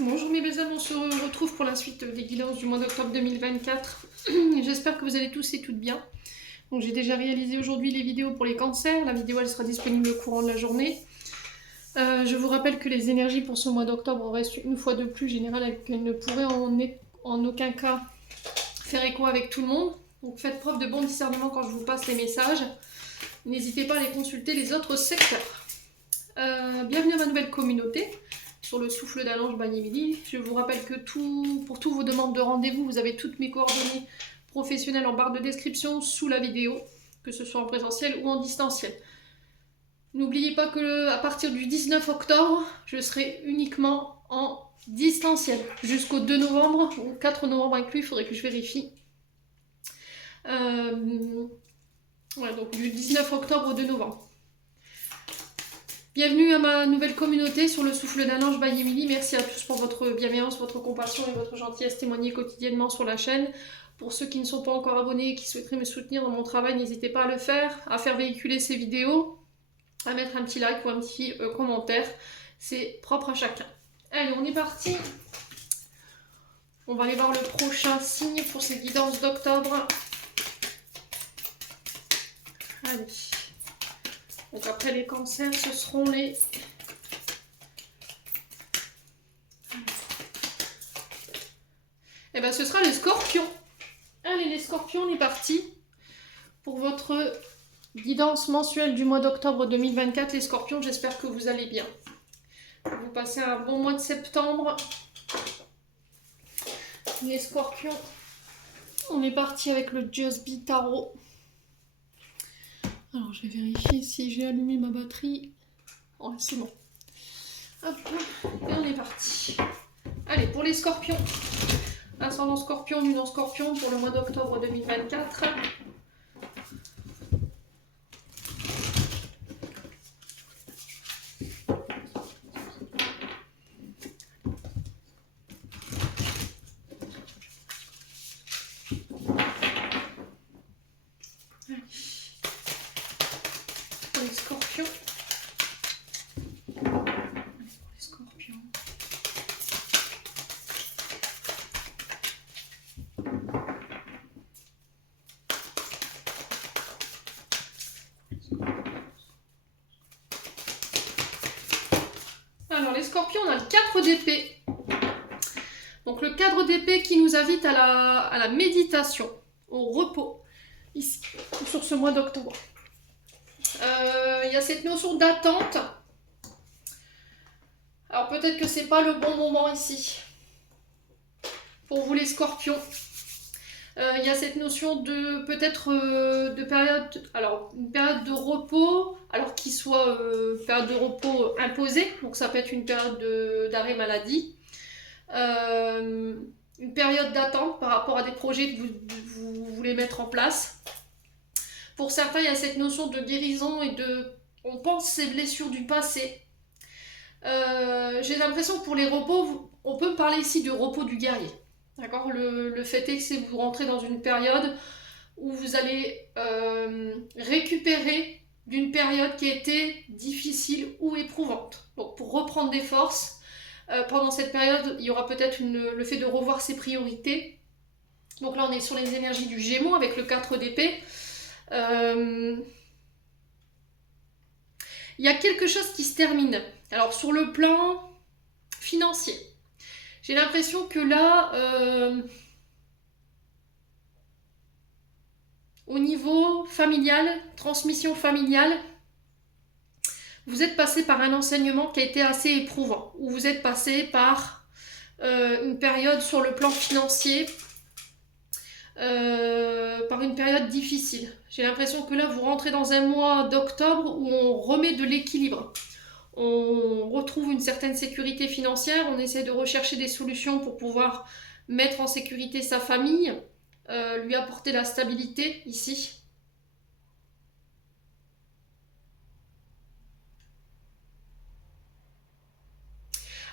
Bonjour mes belles âmes, on se retrouve pour la suite des guidances du mois d'octobre 2024. J'espère que vous allez tous et toutes bien. Donc j'ai déjà réalisé aujourd'hui les vidéos pour les cancers. La vidéo elle sera disponible au courant de la journée. Je vous rappelle que les énergies pour ce mois d'octobre restent une fois de plus générales et qu'elles ne pourraient en aucun cas faire écho avec tout le monde. Donc faites preuve de bon discernement quand je vous passe les messages. N'hésitez pas à aller consulter les autres secteurs. Bienvenue à ma nouvelle communauté sur le souffle d'Allange by Emily. Je vous rappelle que pour toutes vos demandes de rendez-vous, vous avez toutes mes coordonnées professionnelles en barre de description sous la vidéo, que ce soit en présentiel ou en distanciel. N'oubliez pas que à partir du 19 octobre, je serai uniquement en distanciel jusqu'au 2 novembre ou 4 novembre inclus, il faudrait que je vérifie. Voilà, donc du 19 octobre au 2 novembre. Bienvenue à ma nouvelle communauté sur le souffle d'un ange by Emily. Merci à tous pour votre bienveillance, votre compassion et votre gentillesse témoignée quotidiennement sur la chaîne. Pour ceux qui ne sont pas encore abonnés et qui souhaiteraient me soutenir dans mon travail, n'hésitez pas à le faire, à faire véhiculer ces vidéos, à mettre un petit like ou un petit commentaire. C'est propre à chacun. Allez, on est parti. On va aller voir le prochain signe pour ces guidances d'octobre. Allez. Donc après les cancers, ce seront les... Eh bien, ce sera les scorpions. Allez, les scorpions, on est parti pour votre guidance mensuelle du mois d'octobre 2024. Les scorpions, j'espère que vous allez bien. Vous passez un bon mois de septembre. Les scorpions, on est parti avec le Just Be Tarot. Alors, je vais vérifier si j'ai allumé ma batterie. Oh, c'est bon. Hop, et on est parti. Allez, pour les scorpions. Ascendant scorpion, lune en scorpion pour le mois d'octobre 2024. Pour les scorpions. Alors les scorpions, on a le 4 d'épée. Donc le cadre d'épée qui nous invite à la méditation, au repos, ici, sur ce mois d'octobre. Il y a cette notion d'attente. Alors peut-être que c'est pas le bon moment ici. Pour vous les scorpions. Il y a cette notion de peut-être de période, alors une période de repos, alors qu'il soit période de repos imposée, donc ça peut être une période d'arrêt maladie, une période d'attente par rapport à des projets que vous voulez mettre en place. Pour certains, il y a cette notion de guérison et on pense ces blessures du passé. J'ai l'impression que pour les repos, on peut parler ici de repos du guerrier. D'accord, le fait est que c'est vous rentrez dans une période où vous allez récupérer d'une période qui a été difficile ou éprouvante. Donc pour reprendre des forces, pendant cette période, il y aura peut-être le fait de revoir ses priorités. Donc là, on est sur les énergies du Gémeaux avec le 4 d'épée. Il y a quelque chose qui se termine. Alors sur le plan financier, j'ai l'impression que là, au niveau familial, transmission familiale, vous êtes passé par un enseignement qui a été assez éprouvant, ou vous êtes passé par une période sur le plan financier, par une période difficile. J'ai l'impression que là, vous rentrez dans un mois d'octobre où on remet de l'équilibre. On retrouve une certaine sécurité financière, on essaie de rechercher des solutions pour pouvoir mettre en sécurité sa famille, lui apporter la stabilité ici.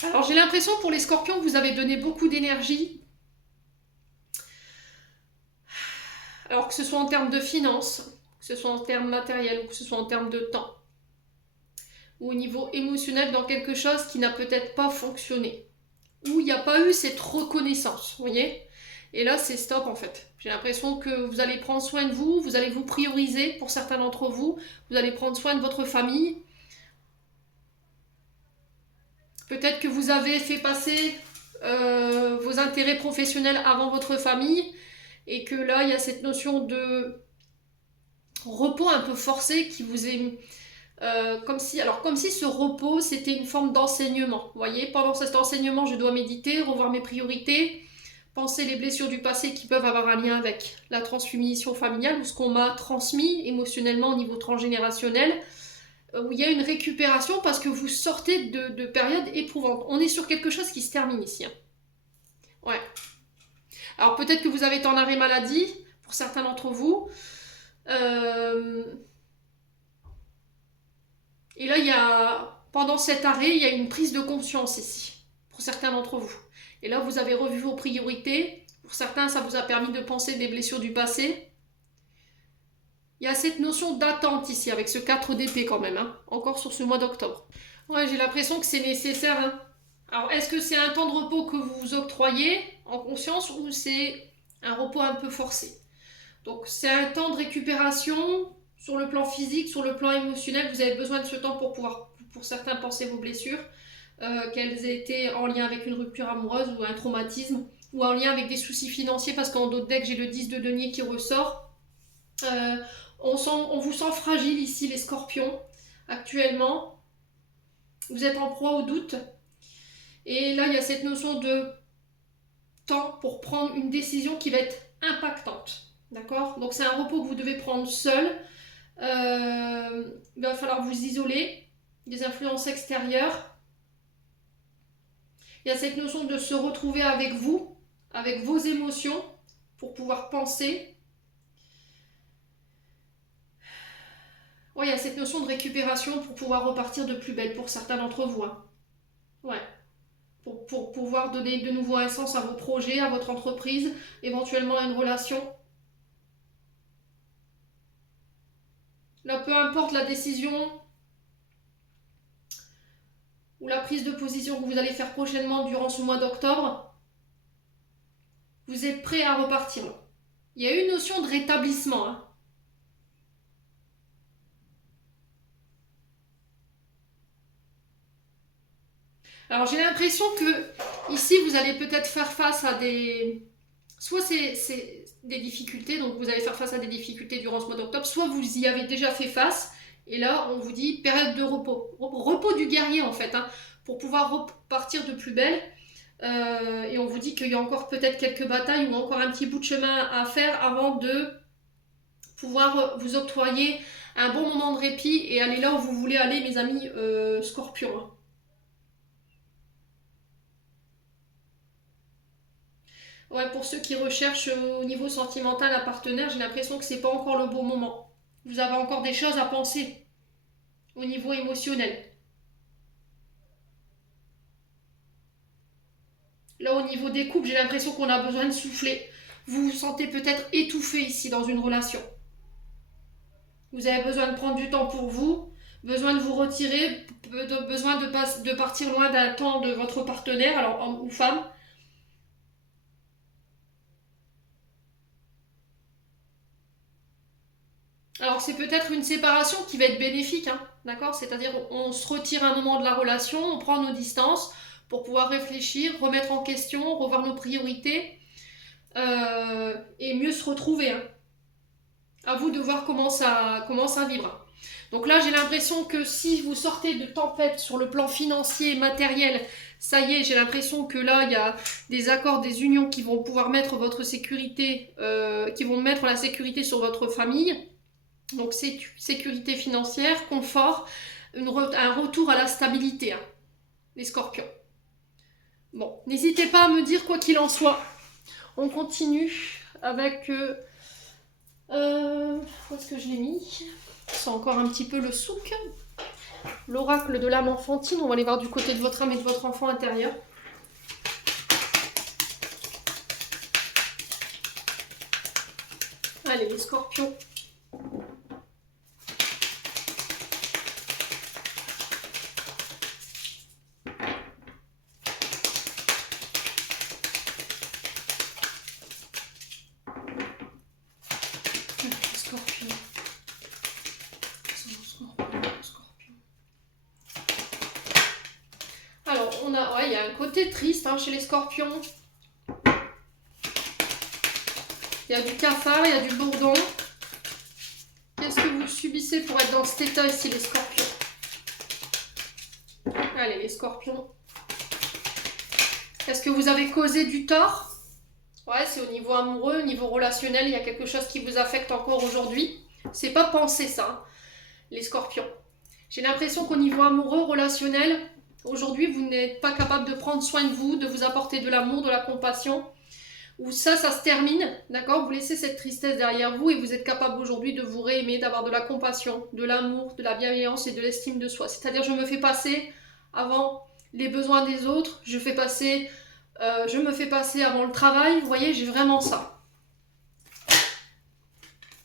Alors j'ai l'impression pour les scorpions que vous avez donné beaucoup d'énergie. Alors que ce soit en termes de finances, que ce soit en termes matériels ou que ce soit en termes de temps. Ou au niveau émotionnel dans quelque chose qui n'a peut-être pas fonctionné. où il n'y a pas eu cette reconnaissance, vous voyez? Et là, c'est stop en fait. J'ai l'impression que vous allez prendre soin de vous, vous allez vous prioriser pour certains d'entre vous, vous allez prendre soin de votre famille. Peut-être que vous avez fait passer vos intérêts professionnels avant votre famille et que là, il y a cette notion de repos un peu forcé qui vous est... comme si ce repos, c'était une forme d'enseignement. Vous voyez, pendant cet enseignement, je dois méditer, revoir mes priorités, penser les blessures du passé qui peuvent avoir un lien avec la transmission familiale ou ce qu'on m'a transmis émotionnellement au niveau transgénérationnel, où il y a une récupération parce que vous sortez de périodes éprouvantes. On est sur quelque chose qui se termine ici. Hein. Ouais. Alors peut-être que vous avez été en arrêt maladie, pour certains d'entre vous. Et là, il y a, pendant cet arrêt, il y a une prise de conscience ici, pour certains d'entre vous. Et là, vous avez revu vos priorités. Pour certains, ça vous a permis de penser des blessures du passé. Il y a cette notion d'attente ici, avec ce 4 d'épée quand même, hein, encore sur ce mois d'octobre. Ouais, j'ai l'impression que c'est nécessaire. Hein. Alors, est-ce que c'est un temps de repos que vous vous octroyez en conscience ou c'est un repos un peu forcé? Donc, c'est un temps de récupération sur le plan physique, sur le plan émotionnel. Vous avez besoin de ce temps pour pouvoir, pour certains, penser vos blessures, qu'elles aient été en lien avec une rupture amoureuse ou un traumatisme, ou en lien avec des soucis financiers, parce qu'en d'autres decks, j'ai le 10 de denier qui ressort. On vous sent fragile ici, les scorpions, actuellement. Vous êtes en proie au doute. Et là, il y a cette notion de temps pour prendre une décision qui va être impactante. D'accord? Donc, c'est un repos que vous devez prendre seul. Il va falloir vous isoler des influences extérieures. Il y a cette notion de se retrouver avec vous, avec vos émotions, pour pouvoir penser. Ouais, il y a cette notion de récupération pour pouvoir repartir de plus belle pour certains d'entre vous. Hein. Ouais. Pour pouvoir donner de nouveau un sens à vos projets, à votre entreprise, éventuellement à une relation. Là, peu importe la décision ou la prise de position que vous allez faire prochainement durant ce mois d'octobre, vous êtes prêt à repartir. Il y a une notion de rétablissement. Hein. Alors j'ai l'impression que ici vous allez peut-être faire face à des... Soit c'est des difficultés, donc vous allez faire face à des difficultés durant ce mois d'octobre, soit vous y avez déjà fait face, et là on vous dit période de repos. Repos du guerrier en fait, hein, pour pouvoir repartir de plus belle. Et on vous dit qu'il y a encore peut-être quelques batailles ou encore un petit bout de chemin à faire avant de pouvoir vous octroyer un bon moment de répit et aller là où vous voulez aller, mes amis scorpions. Ouais, pour ceux qui recherchent au niveau sentimental un partenaire, j'ai l'impression que c'est pas encore le bon moment. Vous avez encore des choses à penser au niveau émotionnel. Là, au niveau des couples, j'ai l'impression qu'on a besoin de souffler. Vous vous sentez peut-être étouffé ici dans une relation. Vous avez besoin de prendre du temps pour vous, besoin de vous retirer, besoin de partir loin d'un temps de votre partenaire, alors homme ou femme. Alors c'est peut-être une séparation qui va être bénéfique, hein, d'accord? C'est-à-dire on se retire un moment de la relation, on prend nos distances pour pouvoir réfléchir, remettre en question, revoir nos priorités et mieux se retrouver. Hein. À vous de voir comment ça vibre. Donc là, j'ai l'impression que si vous sortez de tempête sur le plan financier, matériel, ça y est, j'ai l'impression que là, il y a des accords, des unions qui vont pouvoir mettre votre sécurité, qui vont mettre la sécurité sur votre famille. Donc sécurité financière, confort, un retour à la stabilité, hein, les scorpions. Bon, n'hésitez pas à me dire quoi qu'il en soit. On continue avec... où est-ce que je l'ai mis? C'est encore un petit peu le souk. L'oracle de l'âme enfantine. On va aller voir du côté de votre âme et de votre enfant intérieur. Allez, les scorpions. il y a un côté triste hein, chez les scorpions. Il y a du cafard, il y a du bourdon. Qu'est-ce que vous subissez pour être dans cet état ici, les scorpions? Allez, les scorpions. Est-ce que vous avez causé du tort? Ouais, c'est au niveau amoureux, au niveau relationnel, il y a quelque chose qui vous affecte encore aujourd'hui. C'est pas penser ça, hein, les scorpions. J'ai l'impression qu'au niveau amoureux, relationnel, aujourd'hui, vous n'êtes pas capable de prendre soin de vous, de vous apporter de l'amour, de la compassion. Ou ça se termine, d'accord? Vous laissez cette tristesse derrière vous et vous êtes capable aujourd'hui de vous réaimer, d'avoir de la compassion, de l'amour, de la bienveillance et de l'estime de soi. C'est-à-dire, je me fais passer avant les besoins des autres, je me fais passer avant le travail. Vous voyez, j'ai vraiment ça.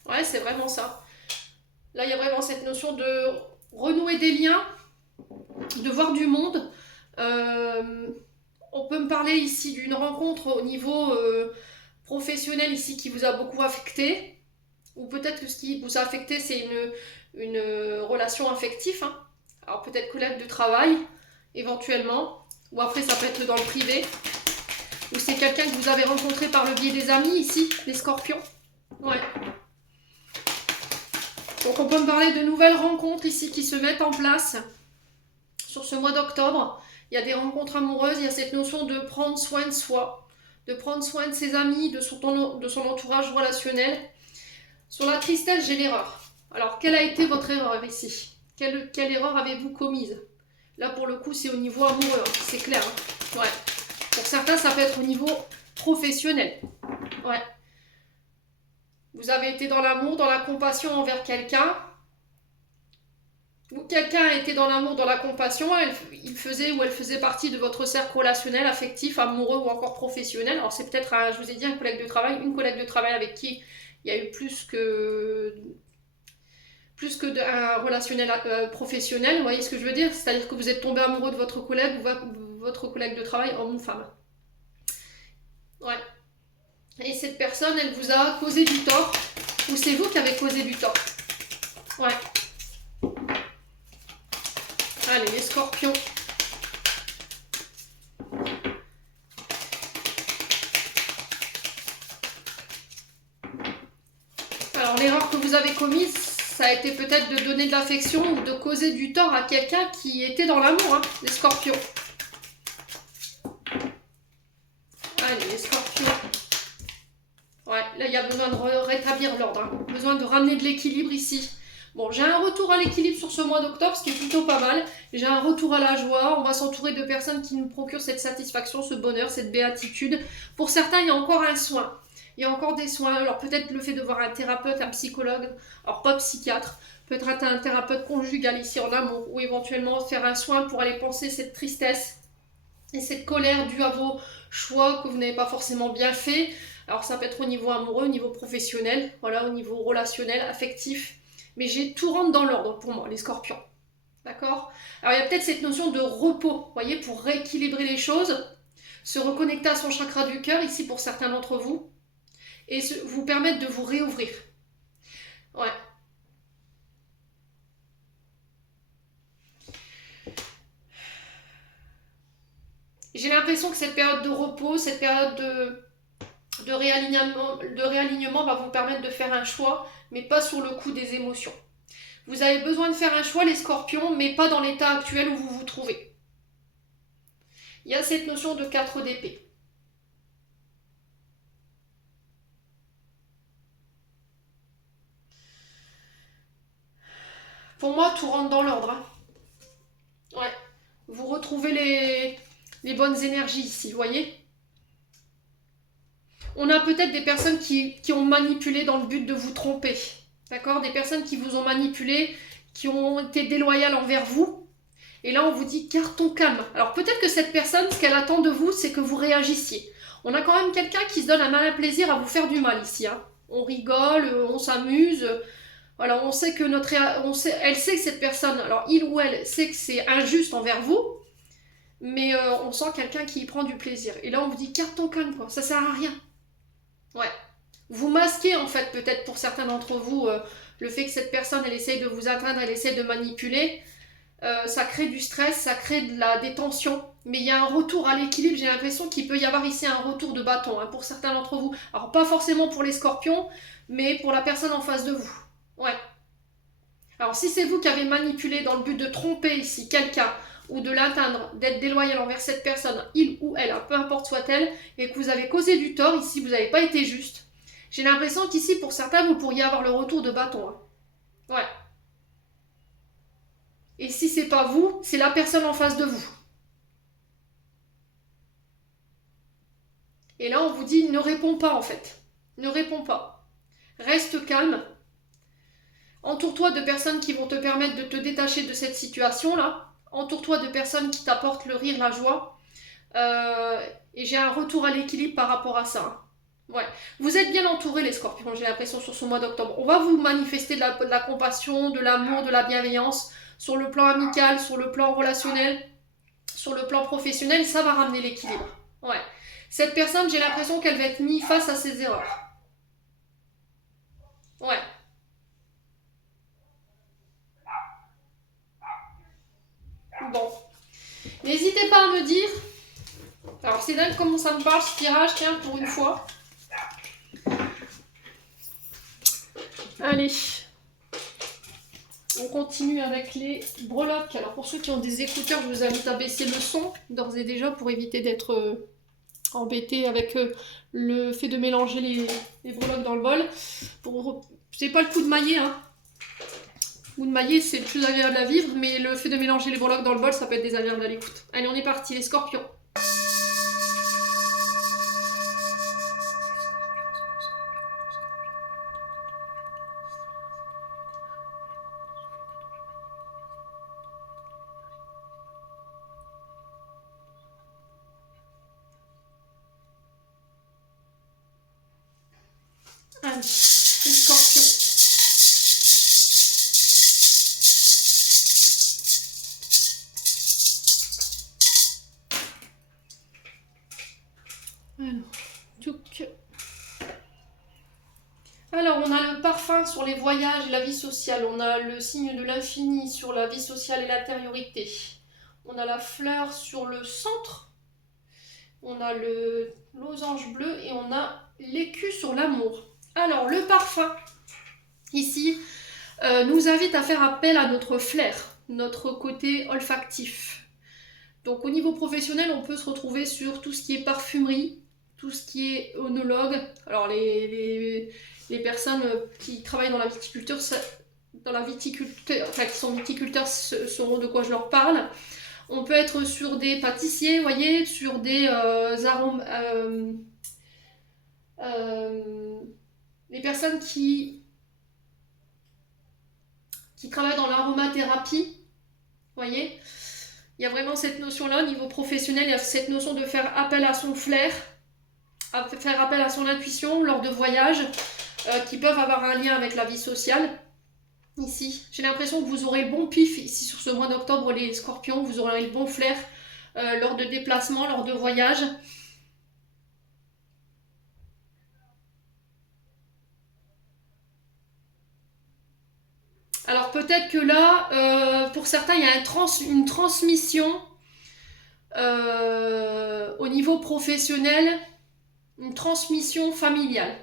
Ouais, c'est vraiment ça. Là, il y a vraiment cette notion de renouer des liens, de voir du monde. On peut me parler ici d'une rencontre au niveau professionnel ici qui vous a beaucoup affecté. Ou peut-être que ce qui vous a affecté, c'est une relation affective. Hein. Alors peut-être collègue de travail, éventuellement. Ou après, ça peut être dans le privé. Ou c'est quelqu'un que vous avez rencontré par le biais des amis ici, les scorpions. Ouais. Donc on peut me parler de nouvelles rencontres ici qui se mettent en place sur ce mois d'octobre. Il y a des rencontres amoureuses, il y a cette notion de prendre soin de soi, de prendre soin de ses amis, de son entourage relationnel. Sur la tristesse, j'ai l'erreur. Alors, quelle a été votre erreur ici? Quelle erreur avez-vous commise? Là, pour le coup, c'est au niveau amoureux, hein, c'est clair. Hein. Ouais. Pour certains, ça peut être au niveau professionnel. Ouais. Vous avez été dans l'amour, dans la compassion envers quelqu'un. Ou quelqu'un a été dans l'amour, dans la compassion, il faisait ou elle faisait partie de votre cercle relationnel, affectif, amoureux ou encore professionnel. Alors c'est peut-être, je vous ai dit, un collègue de travail, une collègue de travail avec qui il y a eu plus que un relationnel professionnel. Vous voyez ce que je veux dire? C'est-à-dire que vous êtes tombé amoureux de votre collègue ou votre collègue de travail, homme ou femme. Ouais. Et cette personne, elle vous a causé du tort, ou c'est vous qui avez causé du tort. Ouais. Allez, les scorpions. Alors, l'erreur que vous avez commise, ça a été peut-être de donner de l'affection ou de causer du tort à quelqu'un qui était dans l'amour, hein, les scorpions. Allez, les scorpions. Ouais, là, il y a besoin de rétablir l'ordre. Hein. Besoin de ramener de l'équilibre ici. Bon, j'ai un retour à l'équilibre sur ce mois d'octobre, ce qui est plutôt pas mal. J'ai un retour à la joie. On va s'entourer de personnes qui nous procurent cette satisfaction, ce bonheur, cette béatitude. Pour certains, il y a encore un soin. Il y a encore des soins. Alors peut-être le fait de voir un thérapeute, un psychologue, alors pas psychiatre, peut-être un thérapeute conjugal ici en amour, ou éventuellement faire un soin pour aller penser cette tristesse et cette colère due à vos choix que vous n'avez pas forcément bien fait. Alors ça peut être au niveau amoureux, au niveau professionnel, voilà, au niveau relationnel, affectif. Mais tout rentre dans l'ordre pour moi, les scorpions. D'accord? Alors il y a peut-être cette notion de repos, vous voyez, pour rééquilibrer les choses, se reconnecter à son chakra du cœur, ici pour certains d'entre vous, et vous permettre de vous réouvrir. Ouais. J'ai l'impression que cette période de repos, cette période de réalignement va vous permettre de faire un choix, mais pas sur le coup des émotions. Vous avez besoin de faire un choix, les scorpions, mais pas dans l'état actuel où vous vous trouvez. Il y a cette notion de 4 d'épée. Pour moi, tout rentre dans l'ordre. Hein. Ouais. Vous retrouvez les bonnes énergies ici, vous voyez? On a peut-être des personnes qui ont manipulé dans le but de vous tromper. D'accord? Des personnes qui vous ont manipulé, qui ont été déloyales envers vous. Et là, on vous dit, garde ton calme. Alors peut-être que cette personne, ce qu'elle attend de vous, c'est que vous réagissiez. On a quand même quelqu'un qui se donne un malin plaisir à vous faire du mal ici. Hein. On rigole, on s'amuse. Voilà, on sait que elle sait que cette personne, alors il ou elle sait que c'est injuste envers vous, mais on sent quelqu'un qui y prend du plaisir. Et là, on vous dit, garde ton calme, quoi. Ça sert à rien. Ouais. Vous masquez en fait peut-être pour certains d'entre vous le fait que cette personne elle essaye de vous atteindre, elle essaye de manipuler. ça crée du stress, ça crée des tensions, mais il y a un retour à l'équilibre. J'ai l'impression qu'il peut y avoir ici un retour de bâton, hein, pour certains d'entre vous. Alors pas forcément pour les scorpions, mais pour la personne en face de vous. Ouais. Alors si c'est vous qui avez manipulé dans le but de tromper ici quelqu'un, ou de l'atteindre, d'être déloyal envers cette personne, il ou elle, hein, peu importe soit-elle, et que vous avez causé du tort, ici vous n'avez pas été juste, j'ai l'impression qu'ici pour certains vous pourriez avoir le retour de bâton. Hein. Ouais. Et si c'est pas vous, c'est la personne en face de vous. Et là on vous dit ne réponds pas en fait. Ne réponds pas. Reste calme. Entoure-toi de personnes qui vont te permettre de te détacher de cette situation-là. Entoure-toi de personnes qui t'apportent le rire, la joie. Et j'ai un retour à l'équilibre par rapport à ça. Ouais. Vous êtes bien entourés les scorpions, j'ai l'impression, sur ce mois d'octobre. On va vous manifester de la compassion, de l'amour, de la bienveillance, sur le plan amical, sur le plan relationnel, sur le plan professionnel, ça va ramener l'équilibre. Ouais. Cette personne, j'ai l'impression qu'elle va être mise face à ses erreurs. Ouais. Bon. N'hésitez pas à me dire. Alors c'est dingue comment ça me parle ce tirage, tiens, pour une fois. Allez. On continue avec les breloques. Alors pour ceux qui ont des écouteurs, je vous invite à baisser le son d'ores et déjà pour éviter d'être embêté avec le fait de mélanger les breloques dans le bol. C'est pas le coup de mailler, hein. Le coup de mailler, c'est le plus agréable à vivre, mais le fait de mélanger les breloques dans le bol, ça peut être désagréable à l'écoute. Allez, on est parti, les scorpions. Allez, les scorpions. Alors, on a le parfum sur les voyages et la vie sociale. On a le signe de l'infini sur la vie sociale et l'intériorité. On a la fleur sur le centre. On a le losange bleu et on a l'écu sur l'amour. Alors, le parfum, ici, nous invite à faire appel à notre flair, notre côté olfactif. Donc, au niveau professionnel, on peut se retrouver sur tout ce qui est parfumerie, tout ce qui est œnologue. Alors, les personnes qui travaillent dans la viticulture, enfin qui sont viticulteurs sauront de quoi je leur parle. On peut être sur des pâtissiers, vous voyez, sur des arômes. Les personnes qui travaillent dans l'aromathérapie, vous voyez, il y a vraiment cette notion-là au niveau professionnel, il y a cette notion de faire appel à son flair, à faire appel à son intuition lors de voyages qui peuvent avoir un lien avec la vie sociale. Ici, j'ai l'impression que vous aurez le bon pif ici sur ce mois d'octobre, les scorpions, vous aurez le bon flair lors de déplacements, lors de voyages. Alors peut-être que là, pour certains, il y a une transmission au niveau professionnel, une transmission familiale.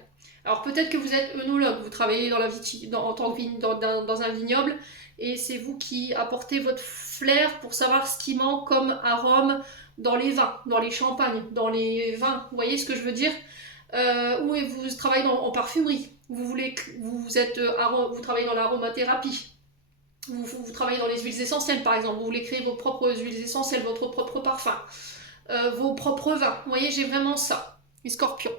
Alors peut-être que vous êtes œnologue, vous travaillez dans un vignoble et c'est vous qui apportez votre flair pour savoir ce qui manque comme arôme dans les vins, dans les champagnes, dans les vins. Vous voyez ce que je veux dire? Ou vous travaillez en parfumerie, vous travaillez dans l'aromathérapie. Vous travaillez dans les huiles essentielles par exemple, vous voulez créer vos propres huiles essentielles, votre propre parfum, vos propres vins. Vous voyez, j'ai vraiment ça, les scorpions.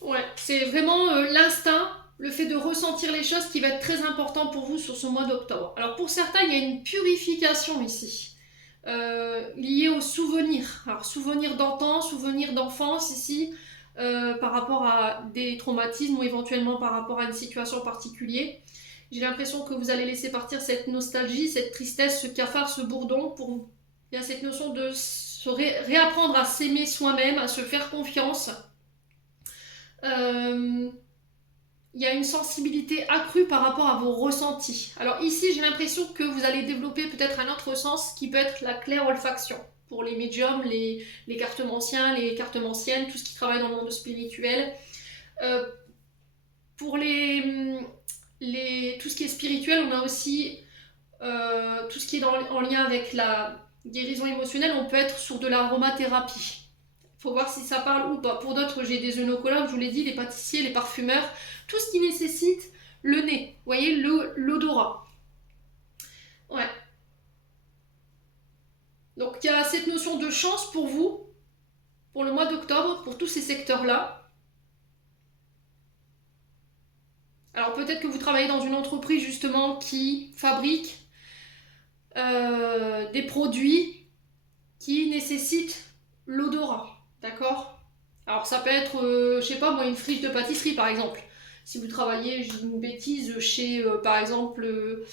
Ouais, c'est vraiment l'instinct, le fait de ressentir les choses qui va être très important pour vous sur ce mois d'octobre. Alors pour certains, il y a une purification ici, liée aux souvenirs. Alors souvenirs d'antan, souvenirs d'enfance ici, par rapport à des traumatismes ou éventuellement par rapport à une situation particulière. J'ai l'impression que vous allez laisser partir cette nostalgie, cette tristesse, ce cafard, ce bourdon. Il y a cette notion de se réapprendre à s'aimer soi-même, à se faire confiance. il y a une sensibilité accrue par rapport à vos ressentis. Alors ici, j'ai l'impression que vous allez développer peut-être un autre sens qui peut être la claire-olfaction. Pour les médiums, les cartomanciens, les cartomanciennes, tout ce qui travaille dans le monde spirituel. Pour tout ce qui est spirituel, on a aussi tout ce qui est en lien avec la guérison émotionnelle. On peut être sur de l'aromathérapie. Il faut voir si ça parle ou pas. Pour d'autres, j'ai des œnologues, je vous l'ai dit, les pâtissiers, les parfumeurs, tout ce qui nécessite le nez. Vous voyez, l'odorat. Ouais. Donc il y a cette notion de chance pour vous, pour le mois d'octobre, pour tous ces secteurs-là. Alors peut-être que vous travaillez dans une entreprise justement qui fabrique des produits qui nécessitent l'odorat, d'accord? Alors ça peut être, je sais pas moi, une friche de pâtisserie par exemple. Si vous travaillez, je dis une bêtise, chez par exemple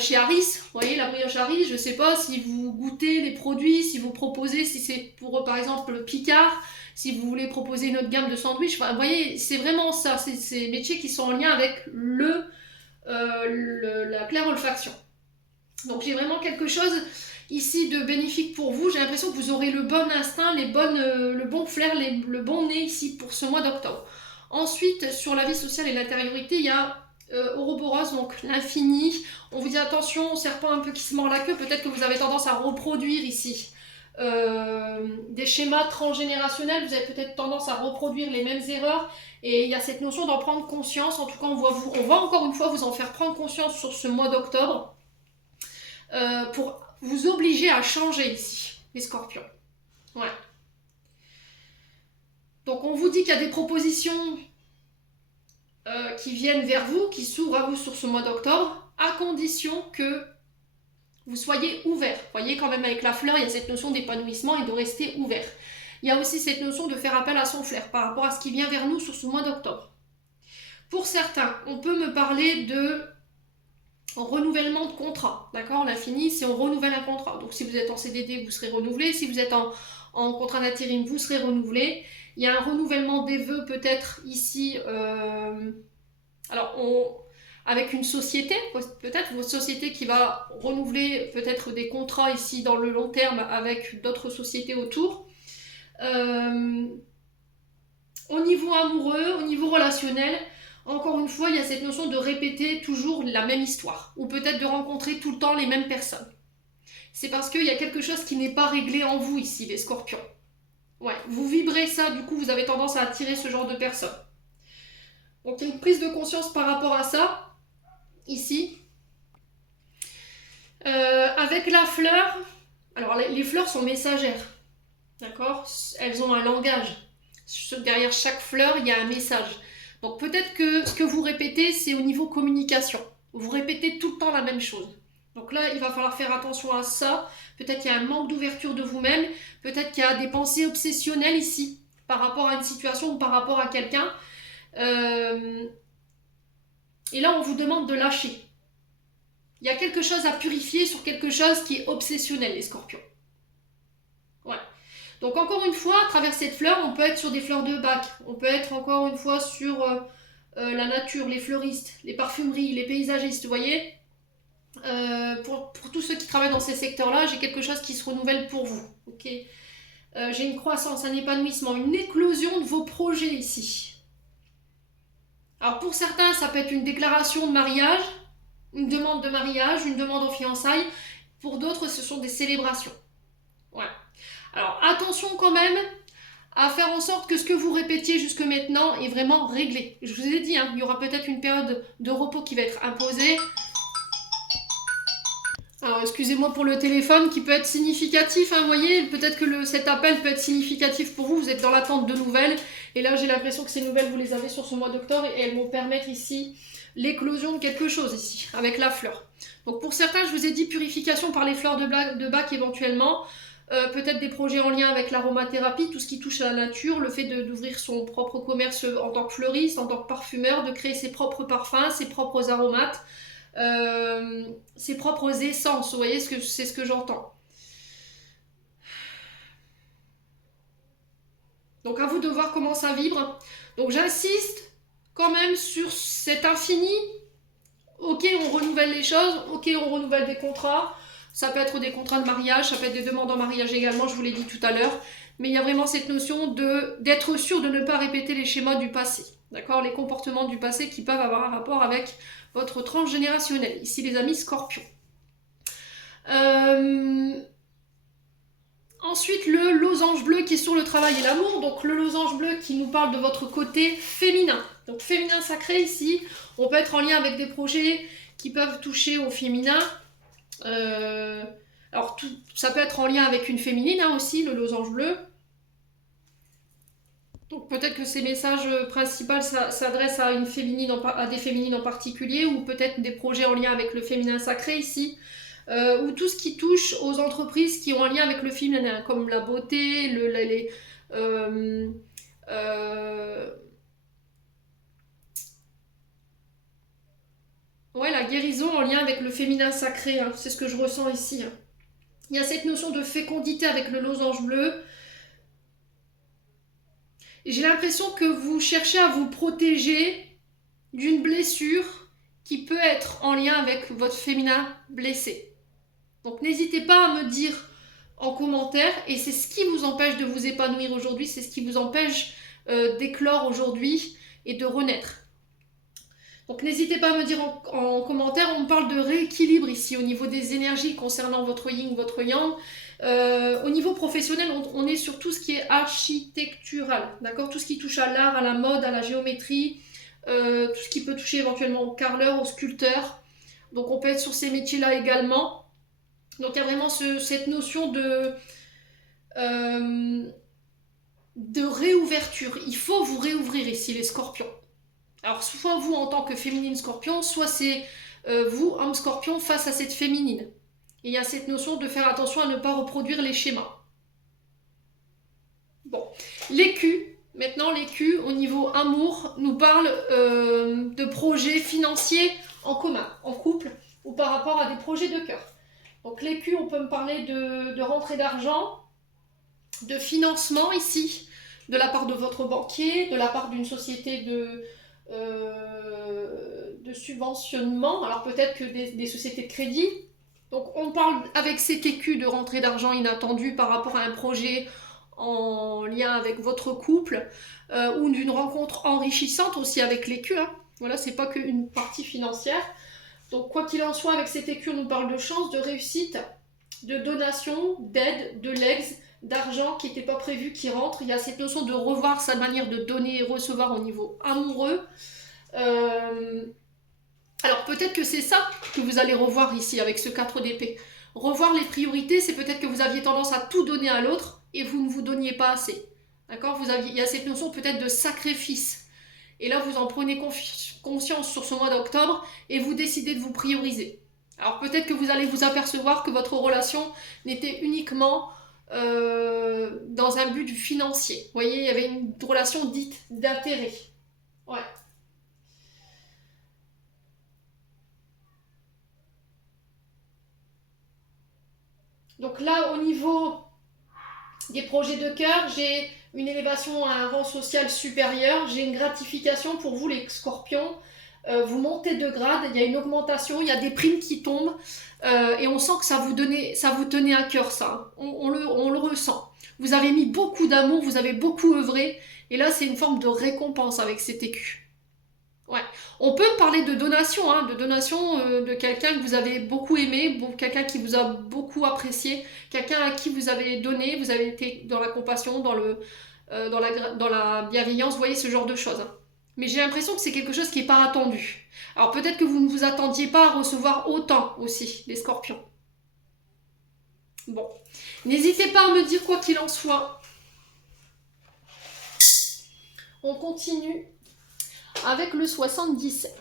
chez Harris, vous voyez la brioche Harris, je sais pas si vous goûtez les produits, si vous proposez, si c'est pour par exemple le Picard, si vous voulez proposer une autre gamme de sandwich, enfin, vous voyez, c'est vraiment ça, c'est ces métiers qui sont en lien avec la claire olfaction. Donc j'ai vraiment quelque chose ici de bénéfique pour vous. J'ai l'impression que vous aurez le bon instinct, le bon flair, le bon nez ici pour ce mois d'octobre. Ensuite, sur la vie sociale et l'intériorité, il y a Ouroboros, donc l'infini. On vous dit attention, serpent un peu qui se mord la queue. Peut-être que vous avez tendance à reproduire ici des schémas transgénérationnels. Vous avez peut-être tendance à reproduire les mêmes erreurs. Et il y a cette notion d'en prendre conscience. En tout cas, on va encore une fois vous en faire prendre conscience sur ce mois d'octobre. Pour vous obliger à changer ici, les scorpions. Ouais. Donc on vous dit qu'il y a des propositions qui viennent vers vous, qui s'ouvrent à vous sur ce mois d'octobre, à condition que vous soyez ouvert. Vous voyez quand même avec la fleur, il y a cette notion d'épanouissement et de rester ouvert. Il y a aussi cette notion de faire appel à son flair par rapport à ce qui vient vers nous sur ce mois d'octobre. Pour certains, on peut me parler de renouvellement de contrat, d'accord? L'infini, c'est on renouvelle un contrat. Donc si vous êtes en CDD, vous serez renouvelé. Si vous êtes en contrat d'intérim, vous serez renouvelé. Il y a un renouvellement des vœux peut-être ici. Avec une société, peut-être votre société qui va renouveler peut-être des contrats ici dans le long terme avec d'autres sociétés autour. Au niveau amoureux, au niveau relationnel, encore une fois, il y a cette notion de répéter toujours la même histoire, ou peut-être de rencontrer tout le temps les mêmes personnes. C'est parce qu'il y a quelque chose qui n'est pas réglé en vous ici, les scorpions. Ouais, vous vibrez ça, du coup vous avez tendance à attirer ce genre de personnes. Donc il y a une prise de conscience par rapport à ça, ici. Avec la fleur, alors les fleurs sont messagères, d'accord? Elles ont un langage. Derrière chaque fleur, il y a un message. Donc peut-être que ce que vous répétez, c'est au niveau communication. Vous répétez tout le temps la même chose. Donc là, il va falloir faire attention à ça. Peut-être qu'il y a un manque d'ouverture de vous-même. Peut-être qu'il y a des pensées obsessionnelles ici, par rapport à une situation ou par rapport à quelqu'un. Et là, on vous demande de lâcher. Il y a quelque chose à purifier sur quelque chose qui est obsessionnel, les scorpions. Ouais. Donc encore une fois, à travers cette fleur, on peut être sur des fleurs de bac, on peut être encore une fois sur la nature, les fleuristes, les parfumeries, les paysagistes, vous voyez. Pour tous ceux qui travaillent dans ces secteurs-là, j'ai quelque chose qui se renouvelle pour vous. Okay. J'ai une croissance, un épanouissement, une éclosion de vos projets ici. Alors pour certains, ça peut être une déclaration de mariage, une demande de mariage, une demande en fiançailles. Pour d'autres, ce sont des célébrations. Ouais. Alors attention quand même à faire en sorte que ce que vous répétiez jusque maintenant est vraiment réglé. Je vous ai dit, il y aura peut-être une période de repos qui va être imposée. Alors excusez-moi pour le téléphone qui peut être significatif, vous voyez, peut-être que cet appel peut être significatif pour vous, vous êtes dans l'attente de nouvelles, et là j'ai l'impression que ces nouvelles vous les avez sur ce mois d'octobre, et elles vont permettre ici l'éclosion de quelque chose ici, avec la fleur. Donc pour certains, je vous ai dit purification par les fleurs de bac éventuellement, peut-être des projets en lien avec l'aromathérapie, tout ce qui touche à la nature, le fait d'ouvrir son propre commerce en tant que fleuriste, en tant que parfumeur, de créer ses propres parfums, ses propres aromates, ses propres essences, vous voyez, c'est ce que j'entends. Donc à vous de voir comment ça vibre. Donc j'insiste quand même sur cet infini. Ok, on renouvelle les choses, ok, on renouvelle des contrats. Ça peut être des contrats de mariage, ça peut être des demandes en mariage également, je vous l'ai dit tout à l'heure. Mais il y a vraiment cette notion d'être sûr de ne pas répéter les schémas du passé. D'accord? Les comportements du passé qui peuvent avoir un rapport avec votre tranche générationnelle. Ici, les amis scorpions. Ensuite, le losange bleu qui est sur le travail et l'amour. Donc, le losange bleu qui nous parle de votre côté féminin. Donc, féminin sacré ici. On peut être en lien avec des projets qui peuvent toucher au féminin. Alors, ça peut être en lien avec une féminine aussi, le losange bleu. Donc peut-être que ces messages principaux s'adressent à des féminines en particulier, ou peut-être des projets en lien avec le féminin sacré ici, ou tout ce qui touche aux entreprises qui ont un lien avec le féminin, comme la beauté, la guérison en lien avec le féminin sacré, hein, c'est ce que je ressens ici. Hein. Il y a cette notion de fécondité avec le losange bleu. J'ai l'impression que vous cherchez à vous protéger d'une blessure qui peut être en lien avec votre féminin blessé. Donc n'hésitez pas à me dire en commentaire, et c'est ce qui vous empêche de vous épanouir aujourd'hui, c'est ce qui vous empêche d'éclore aujourd'hui et de renaître. Donc n'hésitez pas à me dire en commentaire, on parle de rééquilibre ici au niveau des énergies concernant votre yin, votre yang. Au niveau professionnel, on est sur tout ce qui est architectural, d'accord? Tout ce qui touche à l'art, à la mode, à la géométrie, tout ce qui peut toucher éventuellement au carreleur, au sculpteur. Donc on peut être sur ces métiers-là également. Donc il y a vraiment cette notion de réouverture. Il faut vous réouvrir ici, les scorpions. Alors soit vous en tant que féminine scorpion, soit c'est vous, homme scorpion, face à cette féminine. Et il y a cette notion de faire attention à ne pas reproduire les schémas. Bon, l'écu, maintenant l'écu au niveau amour nous parle de projets financiers en commun, en couple, ou par rapport à des projets de cœur. Donc l'écu, on peut me parler de rentrée d'argent, de financement ici, de la part de votre banquier, de la part d'une société de subventionnement, alors peut-être que des sociétés de crédit. Donc on parle avec cet écu de rentrée d'argent inattendue par rapport à un projet en lien avec votre couple, ou d'une rencontre enrichissante aussi avec l'écu. Hein. Voilà, c'est pas qu'une partie financière. Donc quoi qu'il en soit, avec cet écu, on nous parle de chance, de réussite, de donation, d'aide, de legs, d'argent qui n'était pas prévu, qui rentre. Il y a cette notion de revoir sa manière de donner et recevoir au niveau amoureux. Alors peut-être que c'est ça que vous allez revoir ici avec ce 4 d'épée. Revoir les priorités, c'est peut-être que vous aviez tendance à tout donner à l'autre et vous ne vous donniez pas assez. D'accord? Il y a cette notion peut-être de sacrifice. Et là, vous en prenez conscience sur ce mois d'octobre et vous décidez de vous prioriser. Alors peut-être que vous allez vous apercevoir que votre relation n'était uniquement dans un but financier. Vous voyez, il y avait une relation dite d'intérêt. Ouais. Donc là, au niveau des projets de cœur, j'ai une élévation à un rang social supérieur, j'ai une gratification pour vous les scorpions, vous montez de grade, il y a une augmentation, il y a des primes qui tombent, et on sent que ça vous tenait à cœur ça, on le ressent. Vous avez mis beaucoup d'amour, vous avez beaucoup œuvré, et là c'est une forme de récompense avec cet écu. Ouais. On peut parler de donation, hein, de quelqu'un que vous avez beaucoup aimé, quelqu'un qui vous a beaucoup apprécié, quelqu'un à qui vous avez donné, vous avez été dans la compassion, dans la bienveillance, vous voyez ce genre de choses. Hein. Mais j'ai l'impression que c'est quelque chose qui n'est pas attendu. Alors peut-être que vous ne vous attendiez pas à recevoir autant aussi, les scorpions. Bon, n'hésitez pas à me dire quoi qu'il en soit. On continue avec le 77.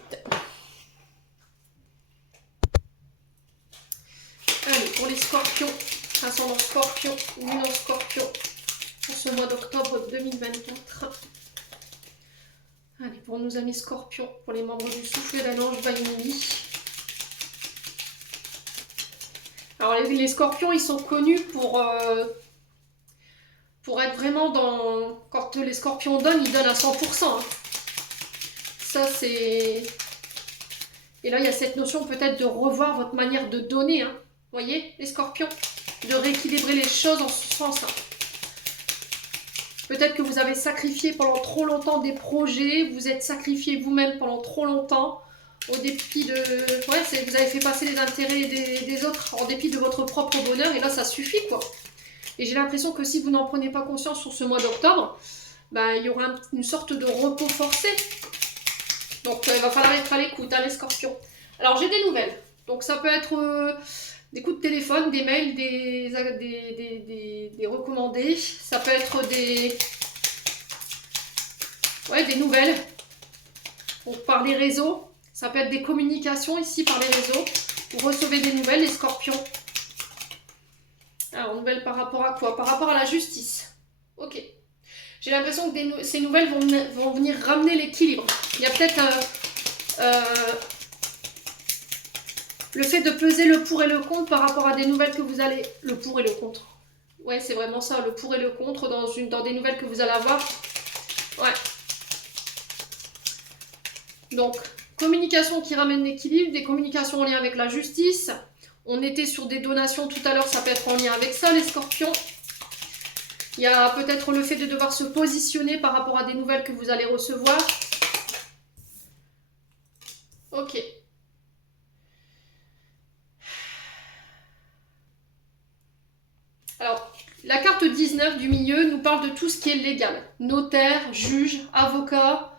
Allez, pour les scorpions, ascendant scorpion, lune en scorpion, pour ce mois d'octobre 2024. Allez, pour nos amis scorpions, pour les membres du souffle d'un ange Vainili. Alors les scorpions, ils sont connus pour pour être vraiment dans... Quand les scorpions donnent, ils donnent à 100%. Hein. Ça, c'est... Et là, il y a cette notion peut-être de revoir votre manière de donner. Hein. Vous voyez, les scorpions? De rééquilibrer les choses en ce sens. Hein. Peut-être que vous avez sacrifié pendant trop longtemps des projets, vous êtes sacrifié vous-même pendant trop longtemps, au dépit de... Ouais, vous avez fait passer les intérêts des autres en dépit de votre propre bonheur, et là, ça suffit, quoi. Et j'ai l'impression que si vous n'en prenez pas conscience sur ce mois d'octobre, ben, il y aura une sorte de repos forcé. Donc, il va falloir être à l'écoute, hein, les scorpions. Alors, j'ai des nouvelles. Donc, ça peut être... des coups de téléphone, des mails, des recommandés. Ça peut être des nouvelles par les réseaux. Ça peut être des communications ici par les réseaux. Vous recevez des nouvelles, les scorpions. Alors, nouvelles par rapport à quoi? Par rapport à la justice. Ok. J'ai l'impression que ces nouvelles vont venir ramener l'équilibre. Il y a peut-être le fait de peser le pour et le contre par rapport à des nouvelles que vous allez... Le pour et le contre. Ouais, c'est vraiment ça, le pour et le contre dans des nouvelles que vous allez avoir. Ouais. Donc, communication qui ramène l'équilibre, des communications en lien avec la justice. On était sur des donations tout à l'heure, ça peut être en lien avec ça, les scorpions. Il y a peut-être le fait de devoir se positionner par rapport à des nouvelles que vous allez recevoir. Ok. Alors, la carte 19 du milieu nous parle de tout ce qui est légal. Notaire, juge, avocat,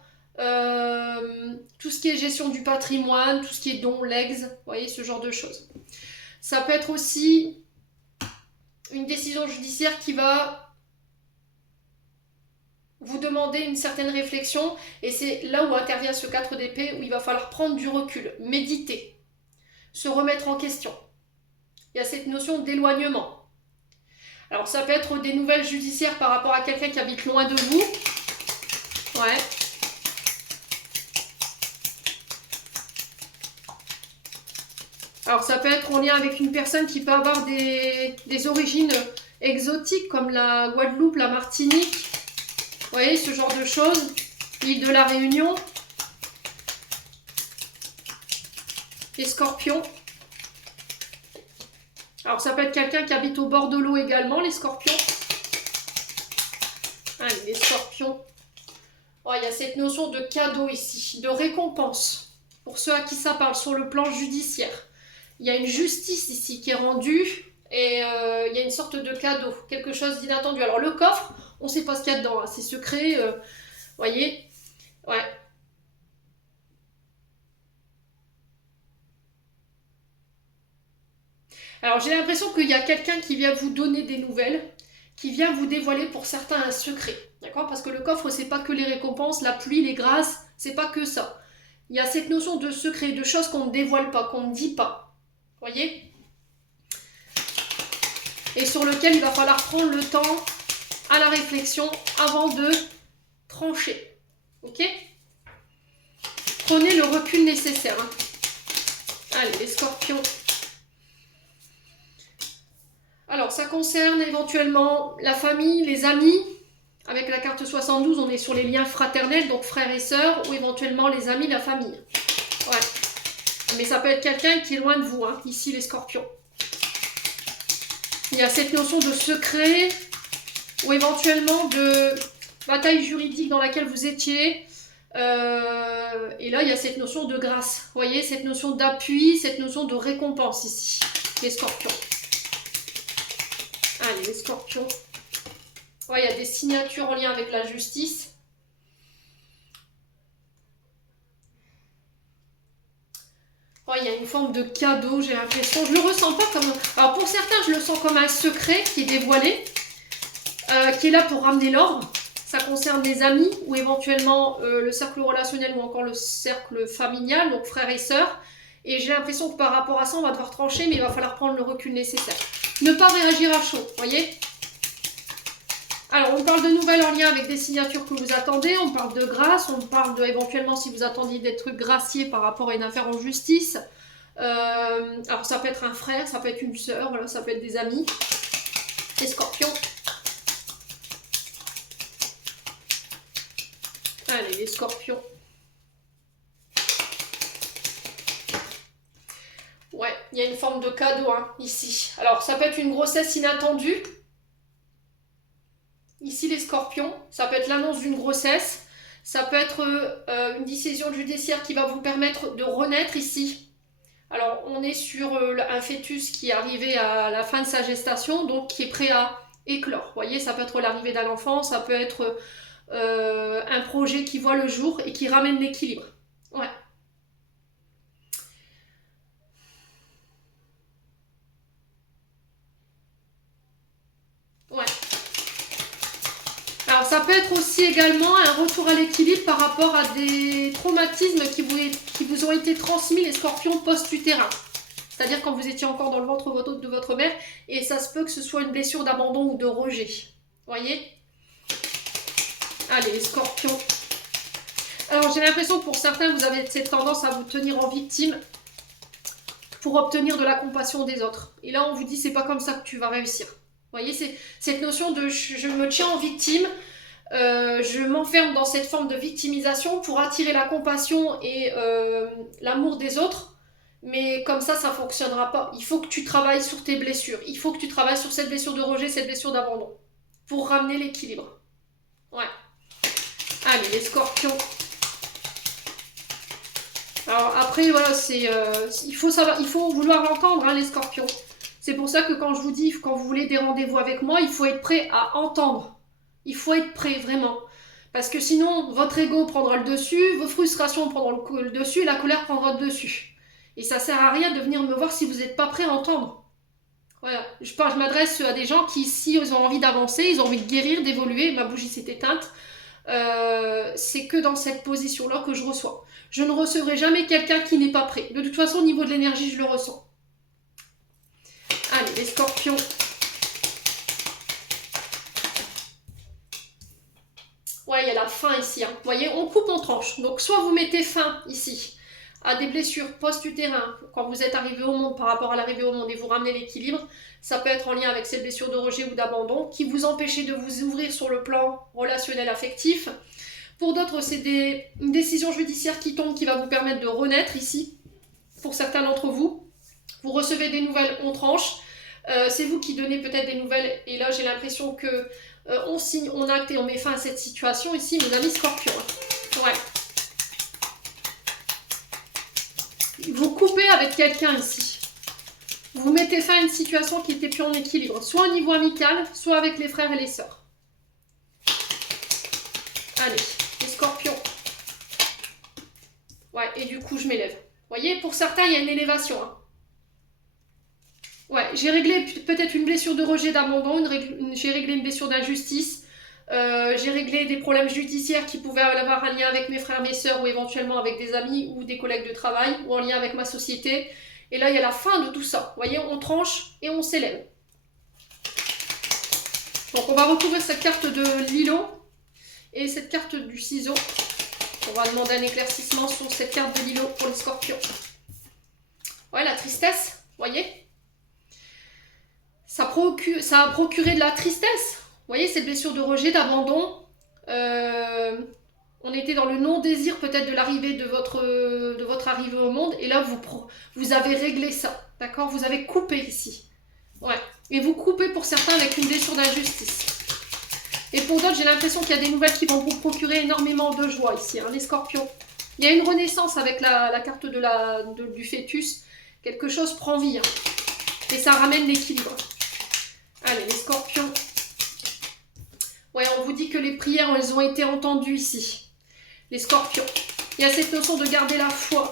tout ce qui est gestion du patrimoine, tout ce qui est dons, legs, vous voyez, ce genre de choses. Ça peut être aussi une décision judiciaire qui va vous demander une certaine réflexion, et c'est là où intervient ce 4 d'épée, où il va falloir prendre du recul, méditer, se remettre en question. Il y a cette notion d'éloignement. Alors ça peut être des nouvelles judiciaires par rapport à quelqu'un qui habite loin de vous. Ouais. Alors ça peut être en lien avec une personne qui peut avoir des origines exotiques comme la Guadeloupe, la Martinique. Vous voyez, ce genre de choses. L'île de la Réunion. Les scorpions. Alors ça peut être quelqu'un qui habite au bord de l'eau également, les scorpions. Allez, les scorpions. Oh, il y a cette notion de cadeau ici, de récompense. Pour ceux à qui ça parle sur le plan judiciaire. Il y a une justice ici qui est rendue et il y a une sorte de cadeau, quelque chose d'inattendu. Alors le coffre, on ne sait pas ce qu'il y a dedans, hein, c'est secret, voyez. Ouais. Alors j'ai l'impression qu'il y a quelqu'un qui vient vous donner des nouvelles, qui vient vous dévoiler pour certains un secret, d'accord? Parce que le coffre, c'est pas que les récompenses, la pluie, les grâces, c'est pas que ça. Il y a cette notion de secret, de choses qu'on ne dévoile pas, qu'on ne dit pas, voyez? Et sur lequel il va falloir prendre le temps à la réflexion avant de trancher, ok? Prenez le recul nécessaire. Hein. Allez, les scorpions. Alors, ça concerne éventuellement la famille, les amis. Avec la carte 72, on est sur les liens fraternels, donc frères et sœurs, ou éventuellement les amis, la famille. Ouais. Mais ça peut être quelqu'un qui est loin de vous, hein, ici les scorpions. Il y a cette notion de secret, ou éventuellement de bataille juridique dans laquelle vous étiez. Et là, il y a cette notion de grâce. Vous voyez, cette notion d'appui, cette notion de récompense ici, les scorpions. Allez, les scorpions. Ouais, il y a des signatures en lien avec la justice. Ouais, il y a une forme de cadeau, j'ai l'impression. Je ne le ressens pas comme... Alors, pour certains, je le sens comme un secret qui est dévoilé, qui est là pour ramener l'ordre. Ça concerne des amis ou éventuellement le cercle relationnel ou encore le cercle familial, donc frères et sœurs. Et j'ai l'impression que par rapport à ça, on va devoir trancher, mais il va falloir prendre le recul nécessaire. Ne pas réagir à chaud, voyez? Alors, on parle de nouvelles en lien avec des signatures que vous attendez, on parle de grâce, on parle de, éventuellement, si vous attendiez d'être gracié par rapport à une affaire en justice. Alors, ça peut être un frère, ça peut être une sœur, voilà, ça peut être des amis. Les scorpions. Allez, les scorpions. Ouais, il y a une forme de cadeau hein, ici. Alors, ça peut être une grossesse inattendue. Ici, les scorpions. Ça peut être l'annonce d'une grossesse. Ça peut être une décision judiciaire qui va vous permettre de renaître ici. Alors, on est sur un fœtus qui est arrivé à la fin de sa gestation, donc qui est prêt à éclore. Vous voyez, ça peut être l'arrivée d'un enfant, ça peut être un projet qui voit le jour et qui ramène l'équilibre. Ouais. Ouais. Alors ça peut être aussi également un retour à l'équilibre par rapport à des traumatismes qui vous ont été transmis, les scorpions post-utérin. C'est-à-dire quand vous étiez encore dans le ventre de votre mère, et ça se peut que ce soit une blessure d'abandon ou de rejet. Voyez? Allez, les scorpions. Alors j'ai l'impression que pour certains, vous avez cette tendance à vous tenir en victime pour obtenir de la compassion des autres. Et là, on vous dit, c'est pas comme ça que tu vas réussir. Vous voyez, c'est cette notion de je me tiens en victime, je m'enferme dans cette forme de victimisation pour attirer la compassion et l'amour des autres. Mais comme ça ne fonctionnera pas. Il faut que tu travailles sur tes blessures. Il faut que tu travailles sur cette blessure de rejet, cette blessure d'abandon. Pour ramener l'équilibre. Ouais. Allez, les scorpions. Alors après, voilà, il faut vouloir l'entendre, hein, les scorpions. C'est pour ça que quand je vous dis, quand vous voulez des rendez-vous avec moi, il faut être prêt à entendre. Il faut être prêt, vraiment. Parce que sinon, votre ego prendra le dessus, vos frustrations prendront le dessus, et la colère prendra le dessus. Et ça sert à rien de venir me voir si vous n'êtes pas prêt à entendre. Voilà. Je m'adresse à des gens qui, si ils ont envie d'avancer, ils ont envie de guérir, d'évoluer, ma bougie s'est éteinte, c'est que dans cette position-là que je reçois. Je ne recevrai jamais quelqu'un qui n'est pas prêt. De toute façon, au niveau de l'énergie, je le ressens. Allez, les scorpions. Ouais, il y a la fin ici. Hein. Vous voyez, on coupe, on tranche. Donc, soit vous mettez fin ici à des blessures post-utérin, quand vous êtes arrivé au monde par rapport à l'arrivée au monde et vous ramenez l'équilibre, ça peut être en lien avec ces blessures de rejet ou d'abandon qui vous empêchaient de vous ouvrir sur le plan relationnel affectif. Pour d'autres, c'est une décision judiciaire qui tombe qui va vous permettre de renaître ici. Pour certains d'entre vous, vous recevez des nouvelles, on tranche. C'est vous qui donnez peut-être des nouvelles et là j'ai l'impression que on signe, on acte et on met fin à cette situation ici, mes amis scorpions. Ouais. Vous coupez avec quelqu'un ici. Vous mettez fin à une situation qui était plus en équilibre, soit au niveau amical, soit avec les frères et les sœurs. Allez, les scorpions. Ouais, et du coup, je m'élève. Vous voyez, pour certains, il y a une élévation. Hein. Ouais, j'ai réglé peut-être une blessure de rejet d'abandon, j'ai réglé une blessure d'injustice, j'ai réglé des problèmes judiciaires qui pouvaient avoir un lien avec mes frères, mes sœurs ou éventuellement avec des amis ou des collègues de travail ou en lien avec ma société. Et là, il y a la fin de tout ça. Vous voyez, on tranche et on s'élève. Donc, on va recouvrir cette carte de Lilo et cette carte du ciseau. On va demander un éclaircissement sur cette carte de Lilo pour les scorpions. Ouais, la tristesse, vous voyez, ça a procuré de la tristesse. Vous voyez, cette blessure de rejet, d'abandon. On était dans le non-désir peut-être de l'arrivée de votre arrivée au monde. Et là, vous avez réglé ça. D'accord? Vous avez coupé ici. Ouais. Et vous coupez pour certains avec une blessure d'injustice. Et pour d'autres, j'ai l'impression qu'il y a des nouvelles qui vont vous procurer énormément de joie ici, hein, les scorpions. Il y a une renaissance avec la carte du fœtus. Quelque chose prend vie. Hein. Et ça ramène l'équilibre. Allez, les scorpions. Ouais, on vous dit que les prières, elles ont été entendues ici. Les scorpions. Il y a cette notion de garder la foi.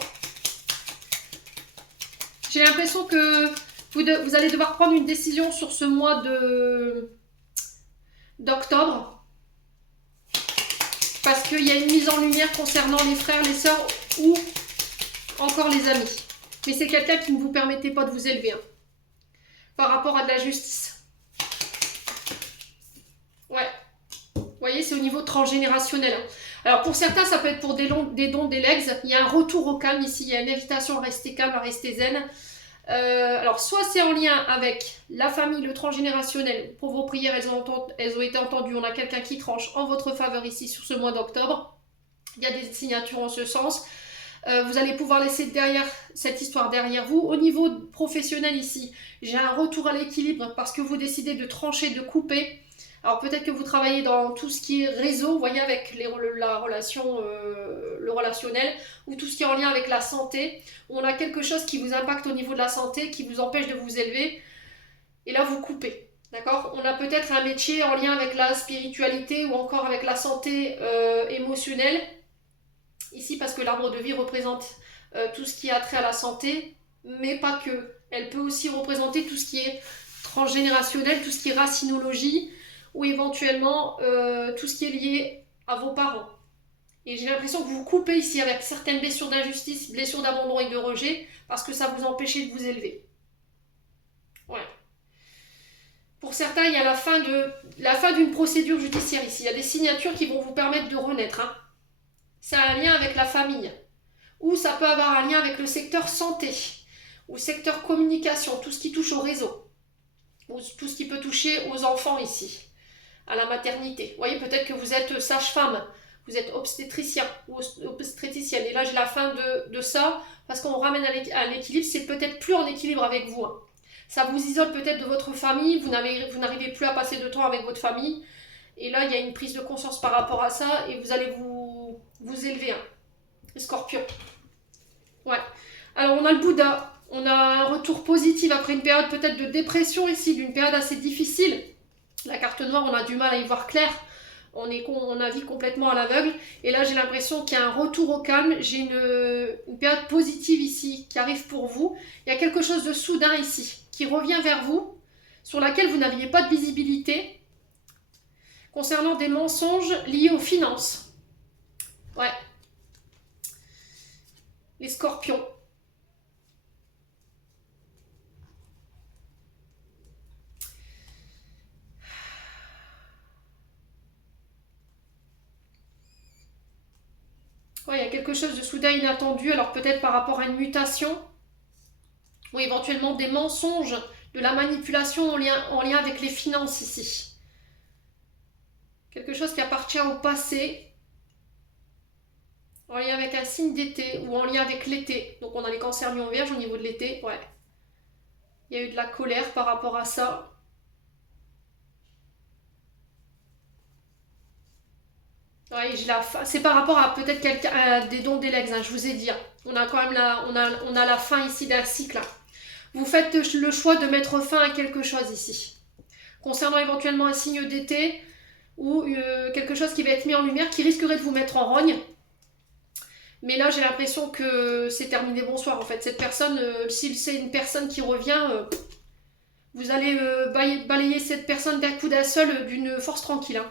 J'ai l'impression que vous allez devoir prendre une décision sur ce mois d'octobre. Parce qu'il y a une mise en lumière concernant les frères, les sœurs ou encore les amis. Mais c'est quelqu'un qui ne vous permettait pas de vous élever. Hein, par rapport à de la justice. Ouais. Vous voyez, c'est au niveau transgénérationnel. Alors pour certains, ça peut être pour des dons, des legs. Il y a un retour au calme ici. Il y a une invitation à rester calme, à rester zen. Alors soit c'est en lien avec la famille, le transgénérationnel. Pour vos prières, elles ont été entendues. On a quelqu'un qui tranche en votre faveur ici sur ce mois d'octobre. Il y a des signatures en ce sens. Vous allez pouvoir laisser derrière cette histoire derrière vous. Au niveau professionnel ici, j'ai un retour à l'équilibre parce que vous décidez de trancher, de couper. Alors peut-être que vous travaillez dans tout ce qui est réseau, vous voyez, avec la relation, le relationnel, ou tout ce qui est en lien avec la santé. On a quelque chose qui vous impacte au niveau de la santé, qui vous empêche de vous élever. Et là, vous coupez. D'accord? On a peut-être un métier en lien avec la spiritualité ou encore avec la santé émotionnelle. Ici, parce que l'arbre de vie représente tout ce qui a trait à la santé, mais pas que. Elle peut aussi représenter tout ce qui est transgénérationnel, tout ce qui est racinologie, ou éventuellement tout ce qui est lié à vos parents. Et j'ai l'impression que vous vous coupez ici avec certaines blessures d'injustice, blessures d'abandon et de rejet, parce que ça vous empêchait de vous élever. Ouais. Pour certains, il y a la fin d'une procédure judiciaire ici. Il y a des signatures qui vont vous permettre de renaître. Hein. Ça a un lien avec la famille. Ou ça peut avoir un lien avec le secteur santé. Ou secteur communication, tout ce qui touche au réseau. Ou tout ce qui peut toucher aux enfants ici. À la maternité. Vous voyez, peut-être que vous êtes sage-femme, vous êtes obstétricien ou obstétricienne. Et là, j'ai la fin de ça, parce qu'on ramène à l'équilibre, c'est peut-être plus en équilibre avec vous. Hein. Ça vous isole peut-être de votre famille, vous n'arrivez plus à passer de temps avec votre famille. Et là, il y a une prise de conscience par rapport à ça, et vous allez vous élever. Hein. Les scorpions. Ouais. Alors, on a le Bouddha. On a un retour positif après une période peut-être de dépression ici, d'une période assez difficile. La carte noire, on a du mal à y voir clair. On navigue complètement à l'aveugle. Et là, j'ai l'impression qu'il y a un retour au calme. J'ai une période positive ici qui arrive pour vous. Il y a quelque chose de soudain ici qui revient vers vous, sur laquelle vous n'aviez pas de visibilité, concernant des mensonges liés aux finances. Ouais. Les scorpions. Ouais, il y a quelque chose de soudain inattendu, alors peut-être par rapport à une mutation, ou éventuellement des mensonges, de la manipulation en lien avec les finances ici. Quelque chose qui appartient au passé, en lien avec un signe d'été, ou en lien avec l'été. Donc on a les cancers lions vierges au niveau de l'été, ouais. Il y a eu de la colère par rapport à ça. Ouais, c'est par rapport à peut-être des dons d'Elex, hein, je vous ai dit. Hein. On a quand même on a la fin ici d'un cycle. Hein. Vous faites le choix de mettre fin à quelque chose ici. Concernant éventuellement un signe d'été ou quelque chose qui va être mis en lumière qui risquerait de vous mettre en rogne. Mais là, j'ai l'impression que c'est terminé, bonsoir en fait. Cette personne, si c'est une personne qui revient, vous allez balayer cette personne d'un coup d'un seul d'une force tranquille. Hein.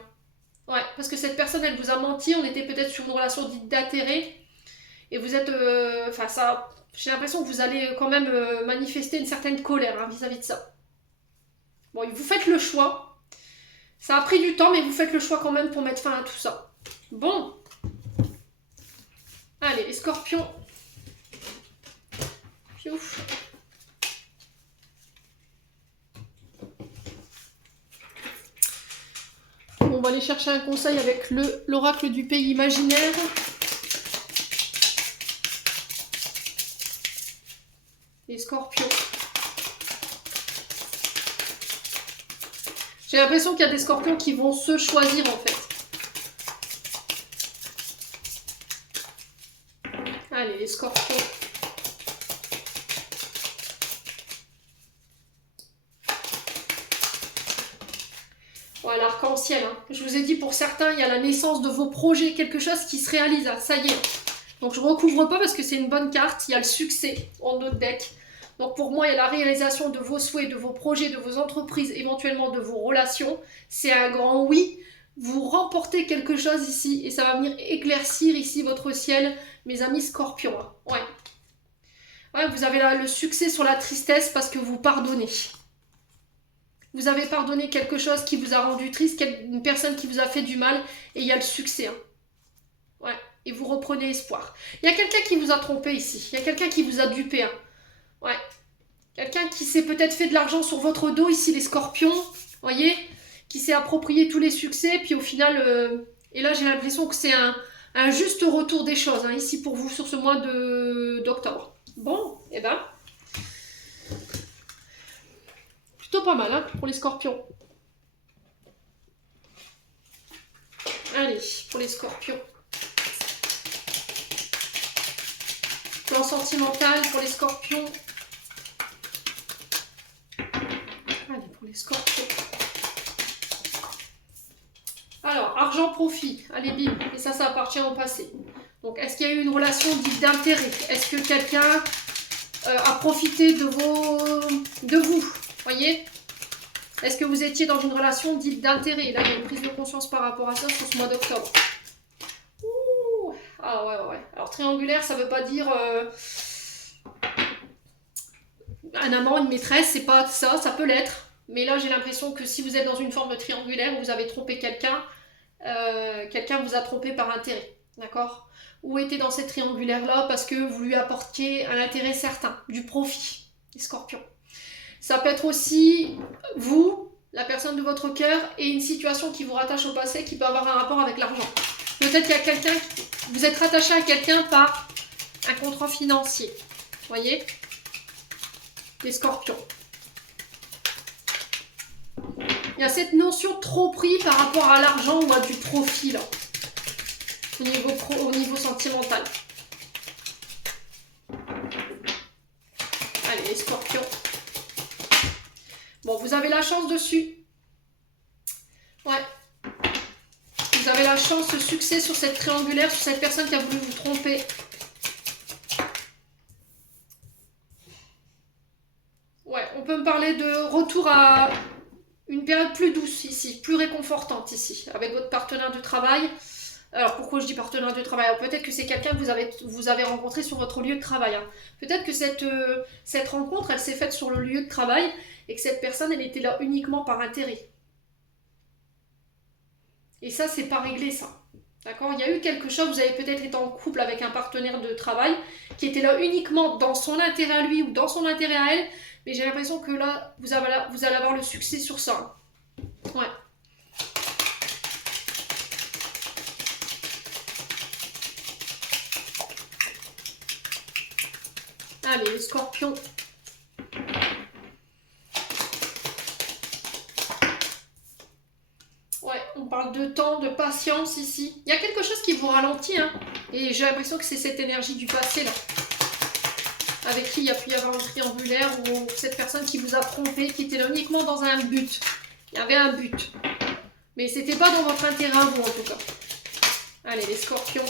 Ouais, parce que cette personne, elle vous a menti, on était peut-être sur une relation dite d'intérêt, et vous êtes... j'ai l'impression que vous allez quand même manifester une certaine colère hein, vis-à-vis de ça. Bon, vous faites le choix. Ça a pris du temps, mais vous faites le choix quand même pour mettre fin à tout ça. Bon. Allez, les scorpions. Piouf. On va aller chercher un conseil avec l'oracle du pays imaginaire. Les scorpions. J'ai l'impression qu'il y a des scorpions qui vont se choisir en fait. Allez, les scorpions. Voilà, l'arc-en-ciel. Hein. Je vous ai dit, pour certains, il y a la naissance de vos projets, quelque chose qui se réalise. Hein. Ça y est. Donc je ne recouvre pas parce que c'est une bonne carte. Il y a le succès en notre deck. Donc pour moi, il y a la réalisation de vos souhaits, de vos projets, de vos entreprises, éventuellement de vos relations. C'est un grand oui. Vous remportez quelque chose ici et ça va venir éclaircir ici votre ciel, mes amis scorpions. Hein. Ouais. Ouais, vous avez là le succès sur la tristesse parce que vous pardonnez. Vous avez pardonné quelque chose qui vous a rendu triste, une personne qui vous a fait du mal, et il y a le succès. Hein. Ouais, et vous reprenez espoir. Il y a quelqu'un qui vous a trompé ici. Il y a quelqu'un qui vous a dupé. Hein. Ouais. Quelqu'un qui s'est peut-être fait de l'argent sur votre dos ici, les scorpions. Voyez, qui s'est approprié tous les succès, puis au final... et là, j'ai l'impression que c'est un un juste retour des choses, hein, ici pour vous sur ce mois d'octobre. Bon, et ben, plutôt pas mal hein, pour les scorpions. Allez, pour les scorpions. Plan sentimental pour les scorpions. Allez, pour les scorpions. Alors, argent, profit. Allez, bim. Et ça appartient au passé. Donc, est-ce qu'il y a eu une relation dite d'intérêt? Est-ce que quelqu'un a profité de vous? Voyez? Est-ce que vous étiez dans une relation dite d'intérêt? Là, il y a une prise de conscience par rapport à ça sur ce mois d'octobre. Ah ouais. Alors, triangulaire, ça veut pas dire un amant, une maîtresse, c'est pas ça, ça peut l'être. Mais là, j'ai l'impression que si vous êtes dans une forme de triangulaire, vous avez trompé quelqu'un, quelqu'un vous a trompé par intérêt, d'accord? Ou était dans cette triangulaire-là parce que vous lui apportiez un intérêt certain, du profit, les scorpions. Ça peut être aussi vous, la personne de votre cœur, et une situation qui vous rattache au passé, qui peut avoir un rapport avec l'argent. Peut-être qu'il y a quelqu'un, vous êtes rattaché à quelqu'un par un contrat financier, voyez? Les scorpions. Il y a cette notion de trop pris par rapport à l'argent ou à du profit, là, au niveau sentimental. Allez, les scorpions. Bon, vous avez la chance dessus. Ouais. Vous avez la chance, ce succès sur cette triangulaire, sur cette personne qui a voulu vous tromper. Ouais, on peut me parler de retour à une période plus douce ici, plus réconfortante ici, avec votre partenaire de travail. Alors, pourquoi je dis partenaire de travail? Peut-être que c'est quelqu'un que vous avez rencontré sur votre lieu de travail. Hein. Peut-être que cette rencontre, elle s'est faite sur le lieu de travail et que cette personne, elle était là uniquement par intérêt. Et ça, c'est pas réglé, ça. D'accord? Il y a eu quelque chose, vous avez peut-être été en couple avec un partenaire de travail qui était là uniquement dans son intérêt à lui ou dans son intérêt à elle, mais j'ai l'impression que là, vous allez avoir le succès sur ça. Ouais. Allez, les scorpions. Ouais, on parle de temps, de patience ici. Il y a quelque chose qui vous ralentit, hein. Et j'ai l'impression que c'est cette énergie du passé, là. Avec qui il y a pu y avoir un triangulaire ou cette personne qui vous a trompé, qui était là uniquement dans un but. Il y avait un but. Mais c'était pas dans votre intérêt à vous, en tout cas. Allez, les scorpions.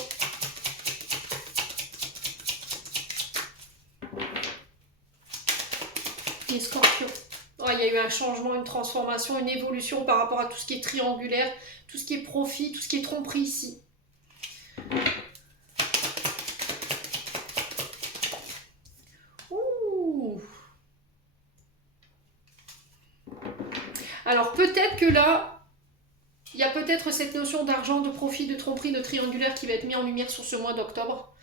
Les scorpions. Oh, il y a eu un changement, une transformation, une évolution par rapport à tout ce qui est triangulaire, tout ce qui est profit, tout ce qui est tromperie ici. Ouh. Alors peut-être que là, il y a peut-être cette notion d'argent, de profit, de tromperie, de triangulaire qui va être mis en lumière sur ce mois d'octobre.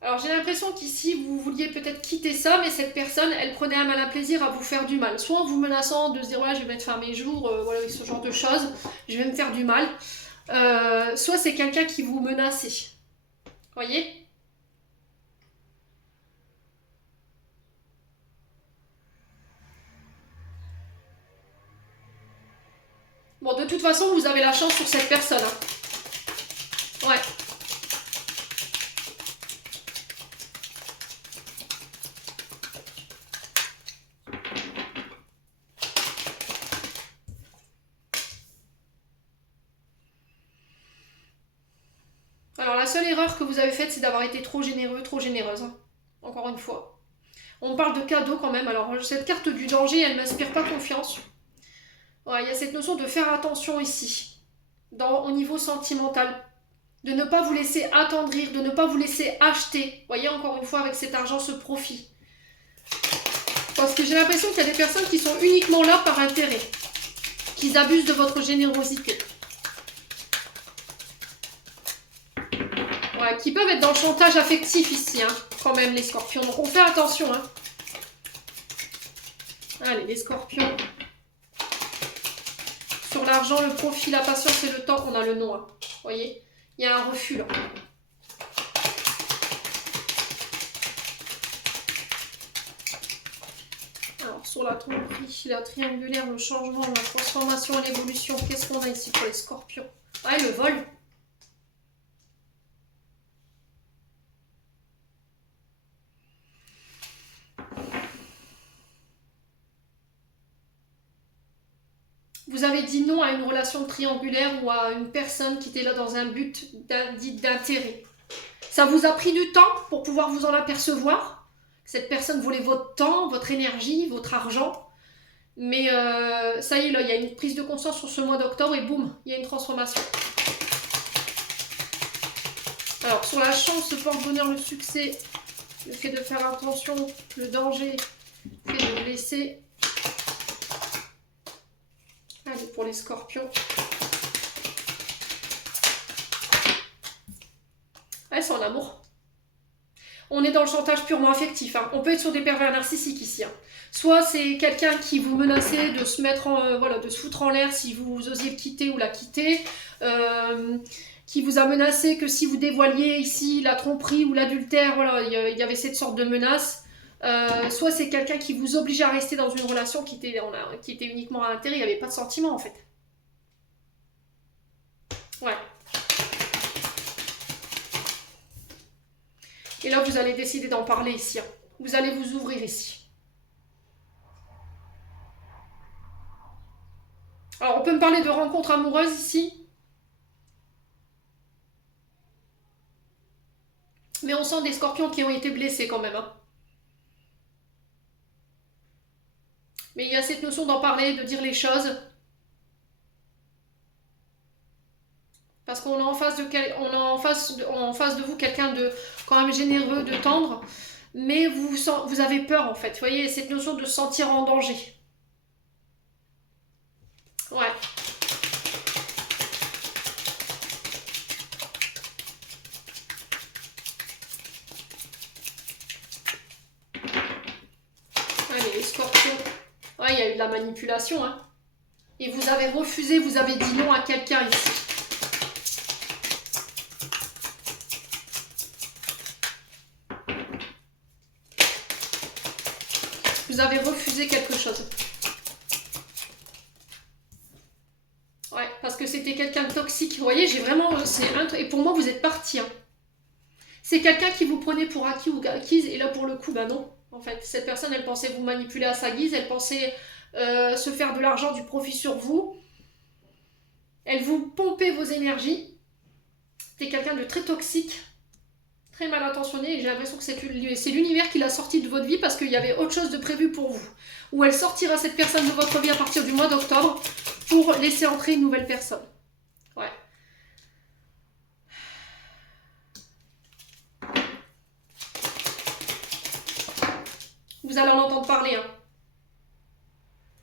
Alors j'ai l'impression qu'ici vous vouliez peut-être quitter ça, mais cette personne, elle prenait un malin plaisir à vous faire du mal. Soit en vous menaçant de se dire voilà, je vais mettre fin à mes jours, voilà, ce genre de choses, je vais me faire du mal. Soit c'est quelqu'un qui vous menaçait. Voyez? Bon, de toute façon, vous avez la chance sur cette personne. Hein. Ouais. Alors la seule erreur que vous avez faite, c'est d'avoir été trop généreux, trop généreuse. Hein. Encore une fois. On parle de cadeau quand même. Alors cette carte du danger, elle ne m'inspire pas confiance. Ouais, il y a cette notion de faire attention ici, au niveau sentimental. De ne pas vous laisser attendrir, de ne pas vous laisser acheter. Vous voyez, encore une fois, avec cet argent, ce profit. Parce que j'ai l'impression qu'il y a des personnes qui sont uniquement là par intérêt. Qu'ils abusent de votre générosité. Ouais, qui peuvent être dans le chantage affectif ici, hein, quand même, les scorpions. Donc on fait attention. Hein. Allez, les scorpions. Sur sur l'argent, le profit, la patience et le temps, on a le non. Hein. Vous voyez, il y a un refus là. Alors, sur la tromperie, la triangulaire, le changement, la transformation, l'évolution, qu'est-ce qu'on a ici pour les scorpions? Ah, le vol. Vous avez dit non à une relation triangulaire ou à une personne qui était là dans un but d'intérêt. Ça vous a pris du temps pour pouvoir vous en apercevoir. Cette personne voulait votre temps, votre énergie, votre argent. Mais ça y est, là, il y a une prise de conscience sur ce mois d'octobre et boum, il y a une transformation. Alors, sur la chance, le porte-bonheur, le succès, le fait de faire attention, le danger, le fait de blesser. Allez, pour les scorpions. Ah, c'est en amour. On est dans le chantage purement affectif. Hein. On peut être sur des pervers narcissiques ici. Hein. Soit c'est quelqu'un qui vous menaçait de se mettre voilà, de se foutre en l'air si vous osiez le quitter ou la quitter. Qui vous a menacé que si vous dévoiliez ici la tromperie ou l'adultère, voilà, il y avait cette sorte de menace. Soit c'est quelqu'un qui vous oblige à rester dans une relation qui était uniquement à l'intérêt, il n'y avait pas de sentiment en fait. Ouais. Et là, vous allez décider d'en parler ici. Hein. Vous allez vous ouvrir ici. Alors, on peut me parler de rencontres amoureuses ici. Mais on sent des scorpions qui ont été blessés quand même. Hein. Mais il y a cette notion d'en parler, de dire les choses. Parce qu'on a en face de vous quelqu'un de quand même généreux, de tendre. Mais vous avez peur en fait. Vous voyez, cette notion de se sentir en danger. Ouais. Allez, les scorpions. Ouais, il y a eu de la manipulation. Hein. Et vous avez refusé, vous avez dit non à quelqu'un ici. Vous avez refusé quelque chose. Ouais, parce que c'était quelqu'un de toxique. Vous voyez, j'ai vraiment... Et pour moi, vous êtes parti. Hein. C'est quelqu'un qui vous prenait pour acquis ou acquise. Et là, pour le coup, bah non. En fait, cette personne, elle pensait vous manipuler à sa guise. Elle pensait se faire de l'argent, du profit sur vous. Elle vous pompait vos énergies. C'était quelqu'un de très toxique. Très mal intentionné. Et j'ai l'impression que c'est l'univers qui l'a sorti de votre vie parce qu'il y avait autre chose de prévu pour vous. Ou elle sortira cette personne de votre vie à partir du mois d'octobre pour laisser entrer une nouvelle personne. Ouais. Vous allez en entendre parler. Hein.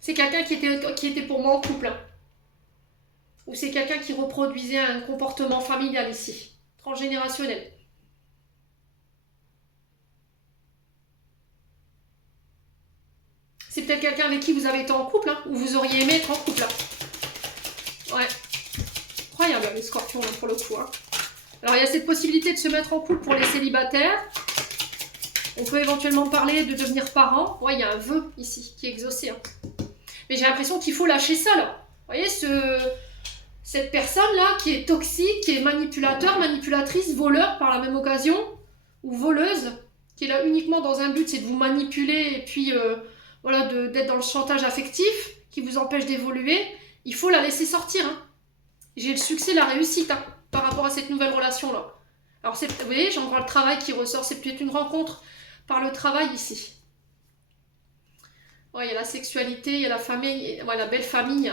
C'est quelqu'un qui était pour moi en couple. Hein. Ou c'est quelqu'un qui reproduisait un comportement familial ici. Transgénérationnel. C'est peut-être quelqu'un avec qui vous avez été en couple, hein, ou vous auriez aimé être en couple. Hein. Ouais. Incroyable les scorpions là, pour le coup. Hein. Alors il y a cette possibilité de se mettre en couple pour les célibataires. On peut éventuellement parler de devenir parent. Ouais, il y a un vœu ici qui est exaucé. Hein. Mais j'ai l'impression qu'il faut lâcher ça là. Vous voyez, cette personne là qui est toxique, qui est manipulateur, manipulatrice, voleur par la même occasion, ou voleuse, qui est là uniquement dans un but, c'est de vous manipuler et puis voilà, d'être dans le chantage affectif qui vous empêche d'évoluer. Il faut la laisser sortir. Hein. J'ai le succès, la réussite hein, par rapport à cette nouvelle relation là. Alors vous voyez, j'ai encore le travail qui ressort, c'est peut-être une rencontre par le travail ici. Ouais, il y a la sexualité, il y a la famille, ouais, la belle famille.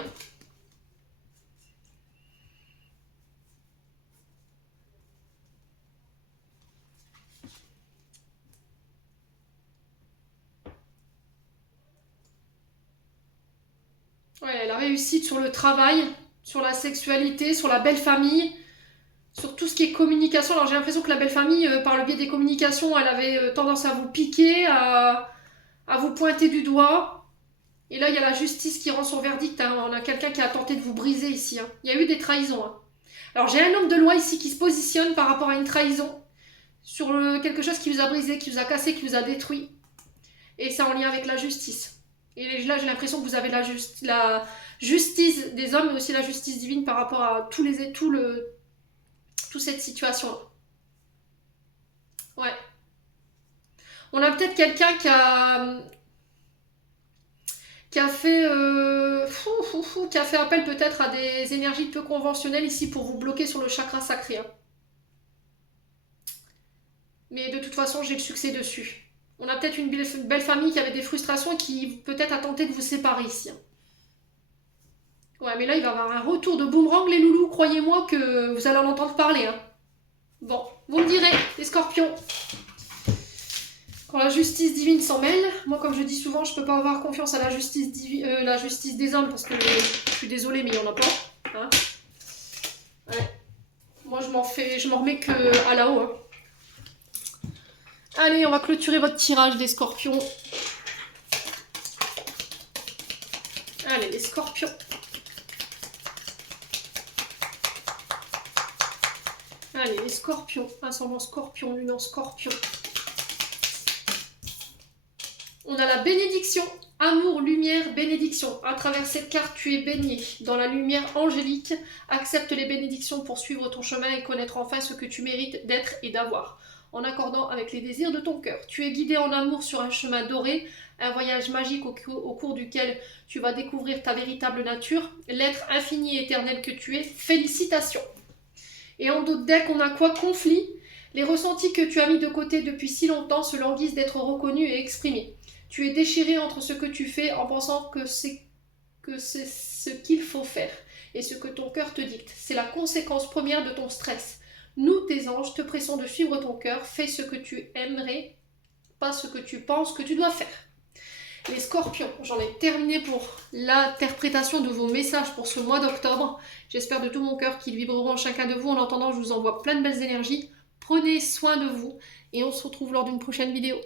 Ouais, la réussite sur le travail, sur la sexualité, sur la belle famille, sur tout ce qui est communication. Alors j'ai l'impression que la belle famille, par le biais des communications, elle avait tendance à vous piquer, à vous pointer du doigt. Et là, il y a la justice qui rend son verdict. Hein. On a quelqu'un qui a tenté de vous briser ici. Hein. Il y a eu des trahisons. Hein. Alors, j'ai un homme de loi ici qui se positionne par rapport à une trahison sur quelque chose qui vous a brisé, qui vous a cassé, qui vous a détruit. Et c'est en lien avec la justice. Et là, j'ai l'impression que vous avez la justice des hommes, mais aussi la justice divine par rapport à toute cette situation-là. Ouais. On a peut-être quelqu'un qui a fait appel peut-être à des énergies peu conventionnelles ici pour vous bloquer sur le chakra sacré. Hein. Mais de toute façon, j'ai le succès dessus. On a peut-être une belle famille qui avait des frustrations et qui peut-être a tenté de vous séparer ici. Hein. Ouais, mais là, il va y avoir un retour de boomerang, les loulous. Croyez-moi que vous allez en entendre parler. Hein. Bon, vous me direz, les scorpions. Quand la justice divine s'en mêle, moi comme je dis souvent, je peux pas avoir confiance à la justice des hommes parce que je suis désolée mais il y en a pas. Hein. Ouais. Moi je m'en remets que à la haut. Hein. Allez, on va clôturer votre tirage des scorpions. Allez, les scorpions. Allez, les scorpions. Ascendant scorpion, lune en scorpion. On a la bénédiction, amour, lumière, bénédiction. À travers cette carte, tu es baigné dans la lumière angélique. Accepte les bénédictions pour suivre ton chemin et connaître enfin ce que tu mérites d'être et d'avoir. En accordant avec les désirs de ton cœur. Tu es guidé en amour sur un chemin doré, un voyage magique au cours duquel tu vas découvrir ta véritable nature, l'être infini et éternel que tu es. Félicitations. Et en d'autres decks, on a quoi? Conflit. Les ressentis que tu as mis de côté depuis si longtemps se languissent d'être reconnus et exprimés. Tu es déchiré entre ce que tu fais en pensant que c'est ce qu'il faut faire et ce que ton cœur te dicte. C'est la conséquence première de ton stress. Nous, tes anges, te pressons de suivre ton cœur. Fais ce que tu aimerais, pas ce que tu penses que tu dois faire. Les scorpions, j'en ai terminé pour l'interprétation de vos messages pour ce mois d'octobre. J'espère de tout mon cœur qu'ils vibreront en chacun de vous. En attendant, je vous envoie plein de belles énergies. Prenez soin de vous et on se retrouve lors d'une prochaine vidéo.